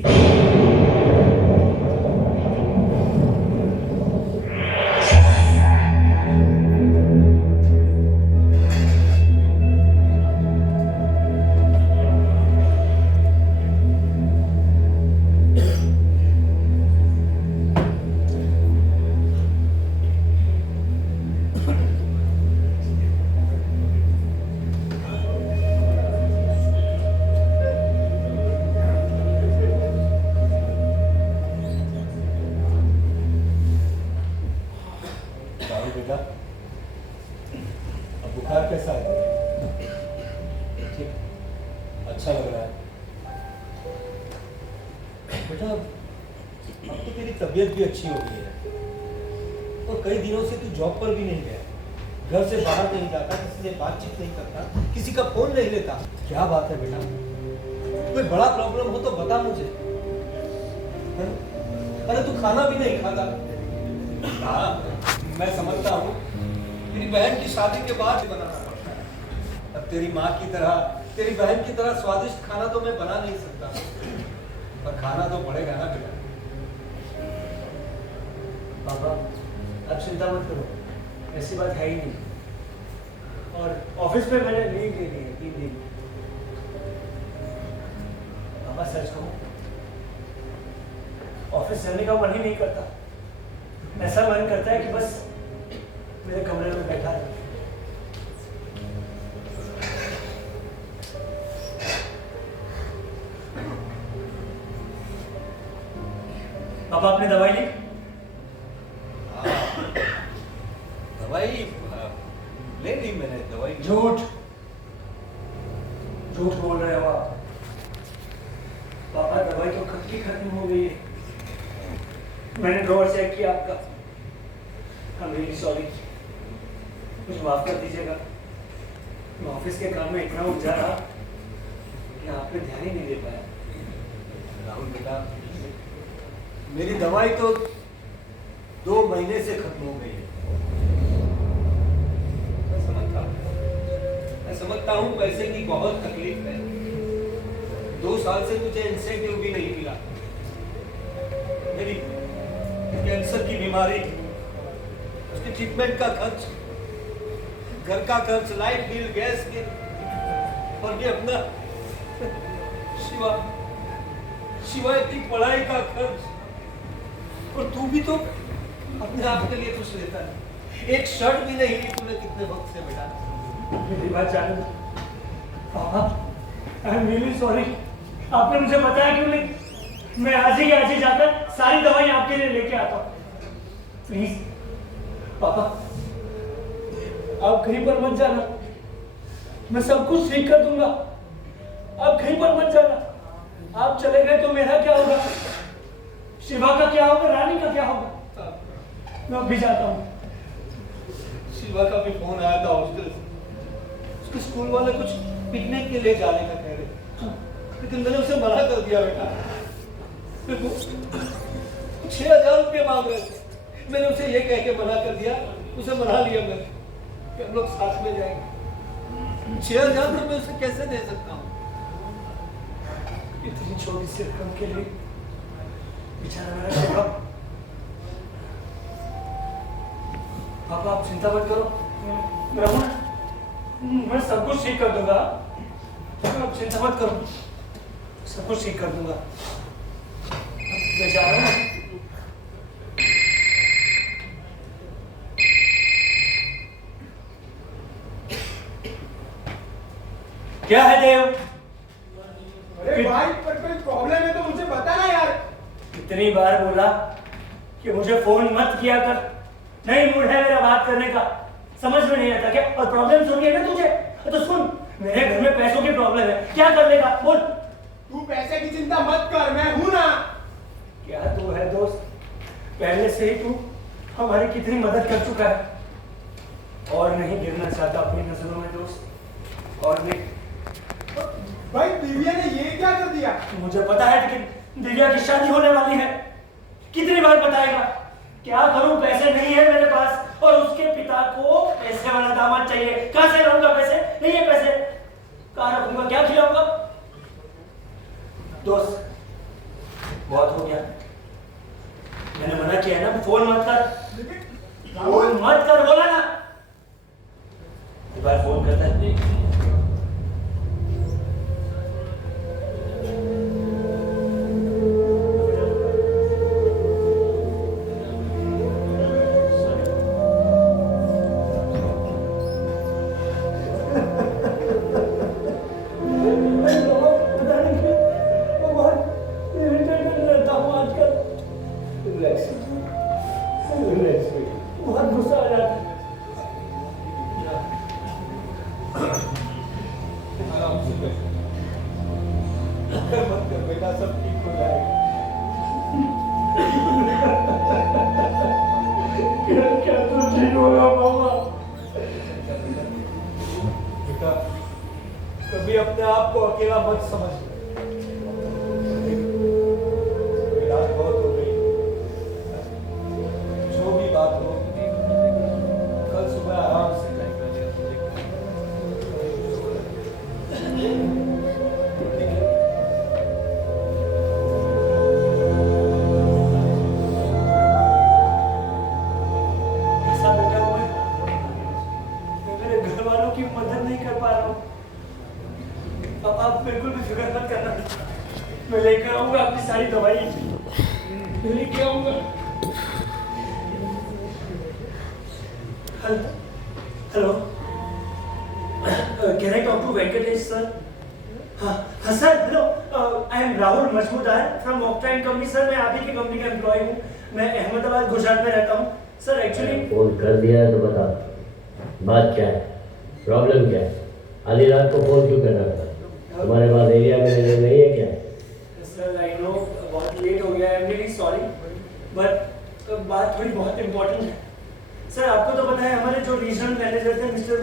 राहुल बेटा, अब बुखार कैसा है? ठीक, अच्छा लग रहा है बेटा। अब तो तेरी तबीयत भी अच्छी हो गई है और कई दिनों से तू जॉब पर भी नहीं गया, घर से बाहर नहीं जाता, किसी से बातचीत नहीं करता, किसी का फोन नहीं लेता। क्या बात है बेटा? कोई बड़ा प्रॉब्लम हो तो बता मुझे। हैं? अरे तू खाना भी नहीं खाता। हाँ, मैं समझता हूँ तेरी बहन की शादी के बाद ही बनाना पड़ता है। अब तेरी माँ की तरह, तेरी बहन की तरह स्वादिष्ट खाना तो मैं बना नहीं सकता, पर खाना तो पड़ेगा ना बेटा। पापा आप चिंता मत करो, ऐसी बात है ही नहीं। और ऑफिस में मैंने लीव ले ली है 3 दिन। पापा सच कहूँ, ऑफिस जाने का मन ही नहीं करता। ऐसा मन करता है कि बस मेरे कमरे में बैठा है। पापा आपने दवाई ली? दवाई ले ली मैंने, दवाई। झूठ झूठ बोल रहे हो आप। पापा दवाई तो कब की खत्म हो गई है। मैंने ड्रॉवर चेक किया आपका। I'm really sorry, मुझे माफ कर दीजिएगा। मैं ऑफिस के काम में इतना उलझा रहा कि आप पे ध्यान ही नहीं दे पाया। राहुल बेटा, मेरी दवाई तो 2 महीने से खत्म हो गई है। मैं समझता हूँ पैसे की बहुत तकलीफ है। 2 साल से तुझे इंसेंटिव भी नहीं मिला। मेरी कैंसर की बीमारी, उसके ट्रीटमेंट का खर्च, घर का खर्च, लाइट बिल, गैस बिल, और ये अपना शिवा इतनी पढ़ाई का खर्च। और तू भी तो अपने आप के लिए कुछ लेता है। एक शर्ट भी नहीं ली तूने कितने वक्त से बेटा। मेरी बात जाने दो पापा, आई एम रियली सॉरी। आपने मुझे बताया क्यों नहीं? मैं आज ही जाकर सारी दवाई आपके लिए लेके आता हूँ। प्लीज पापा, आप कहीं पर मत जाना, मैं सब कुछ ठीक कर दूंगा। आप कहीं पर मत जाना। आप चले गए तो मेरा क्या होगा? शिवा का क्या होगा? रानी का क्या होगा? मैं अभी जाता हूँ। शिवा का भी फोन आया था हॉस्टल से। उसके स्कूल वाले कुछ पिकनिक के लिए जाने का कह रहे, लेकिन मैंने उसे मना कर दिया बेटा। 6,000 रुपये मांग रहे थे। मैंने उसे ये कह के मना कर दिया, उसे मना लिया मैंने कि हम लोग साथ में जाएंगे। 6,000 रुपये मैं उसे कैसे दे सकता हूँ? इतनी छोटी सी रकम के लिए बेचारा मेरा शिवा। पापा आप चिंता मत करो, मैं सब कुछ ठीक कर दूंगा। आप चिंता मत करो, सब कुछ ठीक कर दूंगा। मैं जा रहा हूँ। क्या है देव? अरे भाई, पर कोई प्रॉब्लम है तो मुझे बता ना यार। इतनी बार बोला कि मुझे फोन मत किया कर, नहीं मूड है मेरा बात करने का। समझ में नहीं आता क्या? और प्रॉब्लम सुन है ना तुझे? तो सुन, मेरे घर में पैसों की प्रॉब्लम है, क्या कर लेगा बोल? तू पैसे की चिंता मत कर, मैं हूं ना। क्या तू है दोस्त, पहले से ही तू हमारी कितनी मदद कर चुका है, और नहीं गिरना चाहता अपनी नजरों में दोस्त, और नहीं। भाई दिव्या ने ये क्या कर दिया? मुझे पता है कि दिव्या की शादी होने वाली है, कितनी बार बताएगा? क्या करूं, पैसे नहीं है मेरे पास, और उसके पिता को पैसे वाला दामाद चाहिए। कहां से लाऊंगा पैसे? नहीं है पैसे, कहां रखूंगा, क्या खिलाऊंगा? दोस्त बहुत हो गया, मैंने मना किया है ना, फोन मत कर, फोन मत कर बोला ना। एक बार फोन करता है। बहुत गुस्सा आ जाता है। आराम से बैठ, मत कर बेटा, सब ठीक हो जाएगा। क्या तो ठीक होगा मामा? बेटा कभी अपने आप को अकेला मत समझ, रात बहुत हो गई, जो भी बात हो कल सुबह आराम से ऐसा बेटा मैं मेरे घर वालों की मदद नहीं कर पा रहा हूँ। अब आप बिल्कुल भी फिक्र मत करना, मैं लेकर आऊंगा अपनी सारी दवाई, लेके आऊंगा। Hello, can I talk to Venkatesh sir? हाँ sir, hello, I am Rahul Majmudar from Octa and company. Sir मैं आप ही की कंपनी का एम्प्लॉय हूँ, मैं अहमदाबाद गुजरात में रहता हूँ। सर एक्चुअली फोन कर दिया है तो बता, बात क्या है, प्रॉब्लम क्या है? आधी रात को फोन क्यों करना था? तुम्हारे पास एरिया मैनेजर नहीं है क्या? सर आई नो बहुत लेट हो गया, I am really sorry, but बात थोड़ी बहुत इम्पोर्टेंट है। सर आपको तो पता है हमारे जो रीजनल मैनेजर थे मिस्टर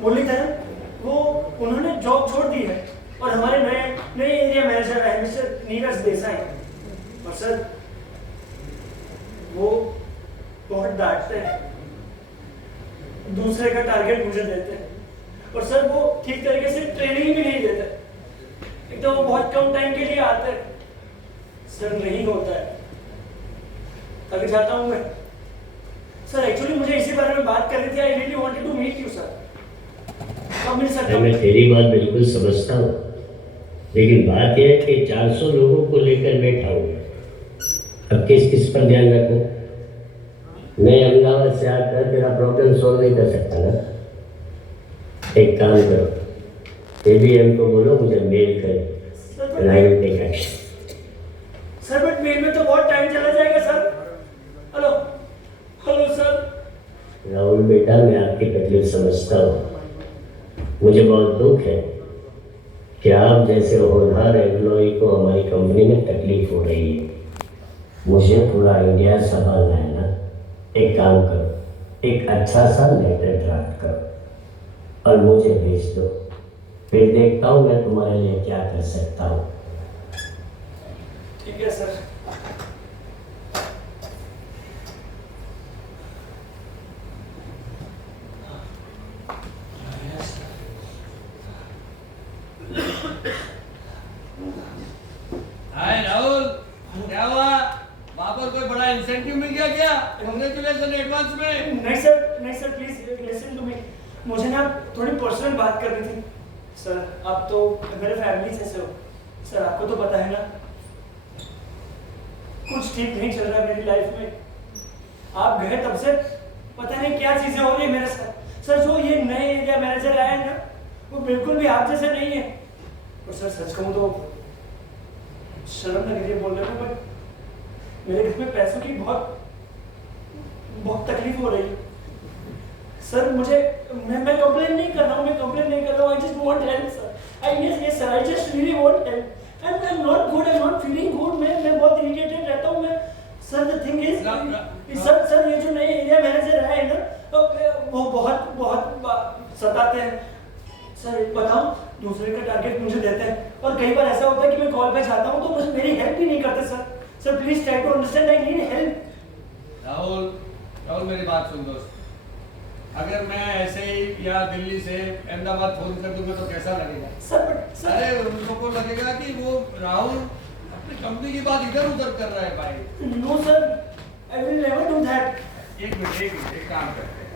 मुरलीधरन, वो उन्होंने जॉब छोड़ दी है, और हमारे नए एरिया मैनेजर है मिस्टर नीरज देसाई। और सर वो बहुत डांटते हैं, दूसरे का टारगेट मुझे देते हैं, और सर वो ठीक तरीके से ट्रेनिंग भी नहीं देते। एक तो वो बहुत कम टाइम के लिए आते हैं। सर नहीं होता है, थक जाता हूँ मैं। सर एक्चुअली मुझे इसी बारे में बात करनी थी, I really wanted to meet you sir. कब मिल सकता हूँ? मैं तेरी बात बिल्कुल समझता हूँ, लेकिन बात यह है कि 400 लोगों को लेकर बैठा हूँ, अब किस किस पर ध्यान रखूं? मैं अहमदाबाद से आकर तेरा प्रॉब्लम सॉल्व नहीं कर सकता ना। एक काम करो, ABM को बोलो मुझे मेल कर, I will take action. Sir but mail में तो बहुत टाइम चला जाएगा sir. Hello hello sir. Rahul बेटा, मैं आपकी तकलीफ समझता हूँ, मुझे बहुत दुख है कि आप जैसे होनहार एम्प्लॉय को हमारी कंपनी में तकलीफ हो रही है। मुझे पूरा इंडिया संभालना है ना। एक काम करो, एक अच्छा सा लेटर ड्राफ्ट करो और मुझे भेज दो, फिर देखता हूँ मैं तुम्हारे लिए क्या कर सकता हूँ। ठीक है सर। हाय राहुल, क्या हुआ? वहाँ पर कोई बड़ा इंसेंटिव मिल गया क्या? कांग्रेचुलेशन एडवांस में। नहीं sir please listen to me, मुझे ना थोड़ी पर्सनल बात करनी थी। सर आप तो मेरे फैमिली से हो सर, आपको तो पता है ना कुछ ठीक नहीं चल रहा मेरी लाइफ में। आप गए तब से पता नहीं क्या चीजें हो रही है मेरे साथ। सर जो ये नए एरिया मैनेजर आया है ना, वो बिल्कुल भी आप जैसे नहीं है। और सर सच कहूँ तो शर्म लग रही है बोलने में, बट मेरे घर में पैसों की बहुत तकलीफ हो रही है। सर मुझे मैं कंप्लेन नहीं कर रहा हूँ, I just want help sir. Yes sir, I just really want help. I am not good, I am not feeling good. मैं बहुत इरिटेटेड रहता हूँ मैं। Sir the thing is sir ये जो नए एरिया मैनेजर है ना, वो बहुत सताते हैं सर। एक बताऊं, दूसरे का टारगेट मुझे देते हैं और कई बार ऐसा होता है कि मैं कॉल पे जाता हूँ तो बस मेरी हेल्प ही नहीं करते sir. Sir please try to understand, I need help. Rahul मेरी बात सुन दोस्त। अगर मैं ऐसे ही या दिल्ली से अहमदाबाद फोन कर दूंगा तो कैसा लगेगा? सर अरे उन लोगों को लगेगा कि वो राहुल अपनी कंपनी की बात इधर उधर कर रहा है भाई। No sir, I will never do that. एक मिनट एक काम करते हैं,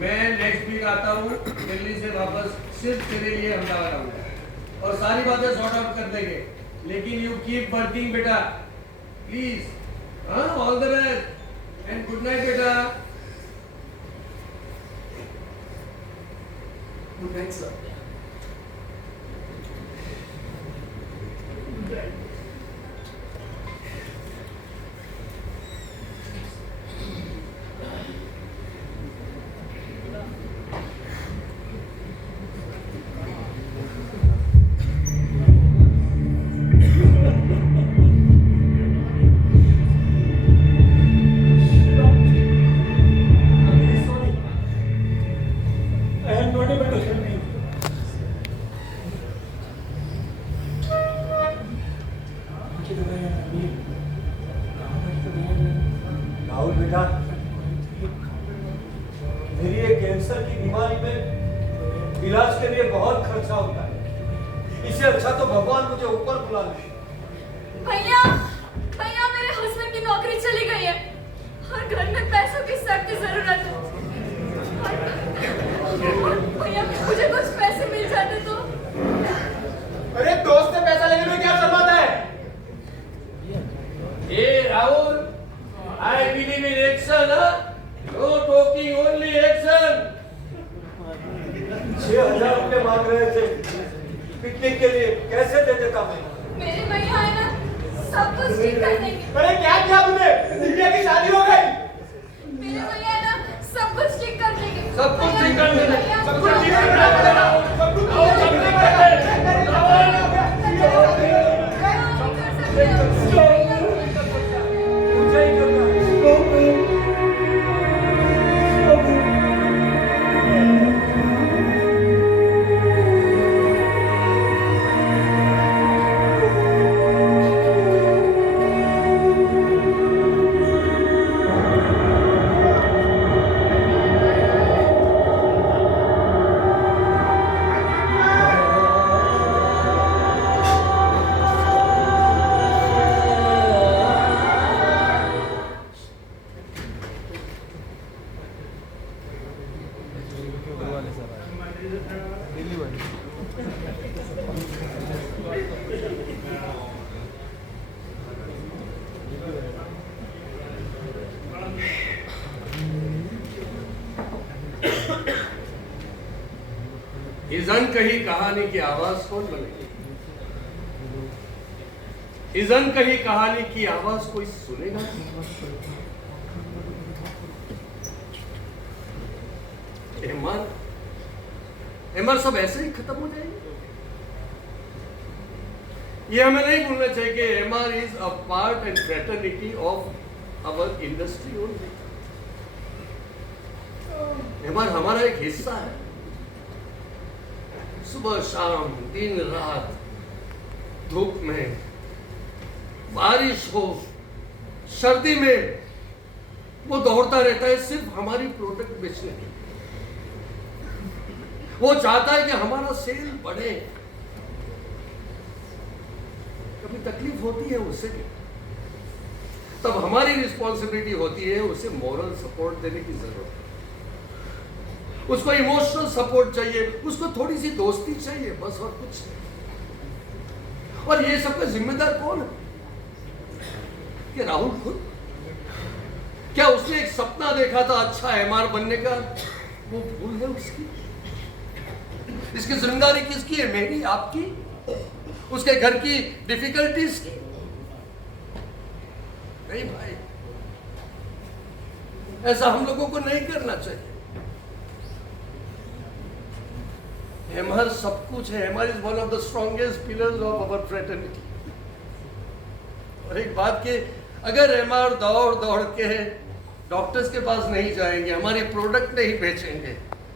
मैं नेक्स्ट वीक आता हूँ दिल्ली से वापस, सिर्फ तेरे लिए अहमदाबाद आऊँगा और सारी बातें सॉर्ट आउट कर देंगे। लेकिन यू कीप वर्किंग बेटा, प्लीज। हाँ, all the best and good night बेटा। Good night sir. राहुल बेटा, मेरी ये कैंसर की बीमारी में इलाज के लिए बहुत खर्चा होता है। इससे अच्छा तो भगवान मुझे ऊपर बुला ले। भैया मेरे हस्बैंड की नौकरी चली गई है और घर में पैसों की सख्त जरूरत है। भैया मुझे कुछ पैसे मिल जाते तो। अरे दोस्त से पैसा लेने में क्या शर्माता है? Hey Rahul, I believe in action, huh? No talking, only action. 6,000 रुपये मांग रहे थे पिकनिक के लिए, कैसे दे देता मैं? मेरे भैया है ना, सब कुछ ठीक कर देंगे। अरे क्या किया तूने? दिव्या की शादी हो गई। मेरे भैया है ना, सब कुछ ठीक कर देंगे। सब कुछ ठीक कर देंगे। भैया, सब कुछ ठीक कर देंगे। सब कुछ आओ, सब कुछ ठीक कर देंगे। मुझे ही करना है। इस अनकही कहानी की आवाज कौन बनेगी? इस अनकही कहानी की आवाज कोई सुनेगा? एमआर सब ऐसे ही खत्म हो जाएंगे? ये हमें नहीं भूलना चाहिए कि MR is a part and fraternity of our industry only. MR हमारा एक हिस्सा है। सुबह शाम दिन रात, धूप में, बारिश हो, सर्दी में, वो दौड़ता रहता है सिर्फ हमारी प्रोडक्ट बेचने के लिए। वो चाहता है कि हमारा सेल बढ़े। कभी तकलीफ होती है उससे भी, तब हमारी रिस्पॉन्सिबिलिटी होती है उसे मॉरल सपोर्ट देने की जरूरत है। उसको इमोशनल सपोर्ट चाहिए, उसको थोड़ी सी दोस्ती चाहिए, बस और कुछ नहीं। और ये सबका जिम्मेदार कौन है? कि राहुल खुद। क्या उसने एक सपना देखा था अच्छा एमआर बनने का, वो भूल है उसकी? इसकी जिम्मेदारी किसकी है? मेरी, आपकी, उसके घर की डिफिकल्टीज की? नहीं भाई, ऐसा हम लोगों को नहीं करना चाहिए। एमआर सब कुछ है। MR is one of the strongest pillars of our fraternity. और एक बात कि अगर एमआर दौड़ दौड़ के डॉक्टर्स के पास नहीं जाएंगे, हमारी प्रोडक्ट नहीं बेचेंगे,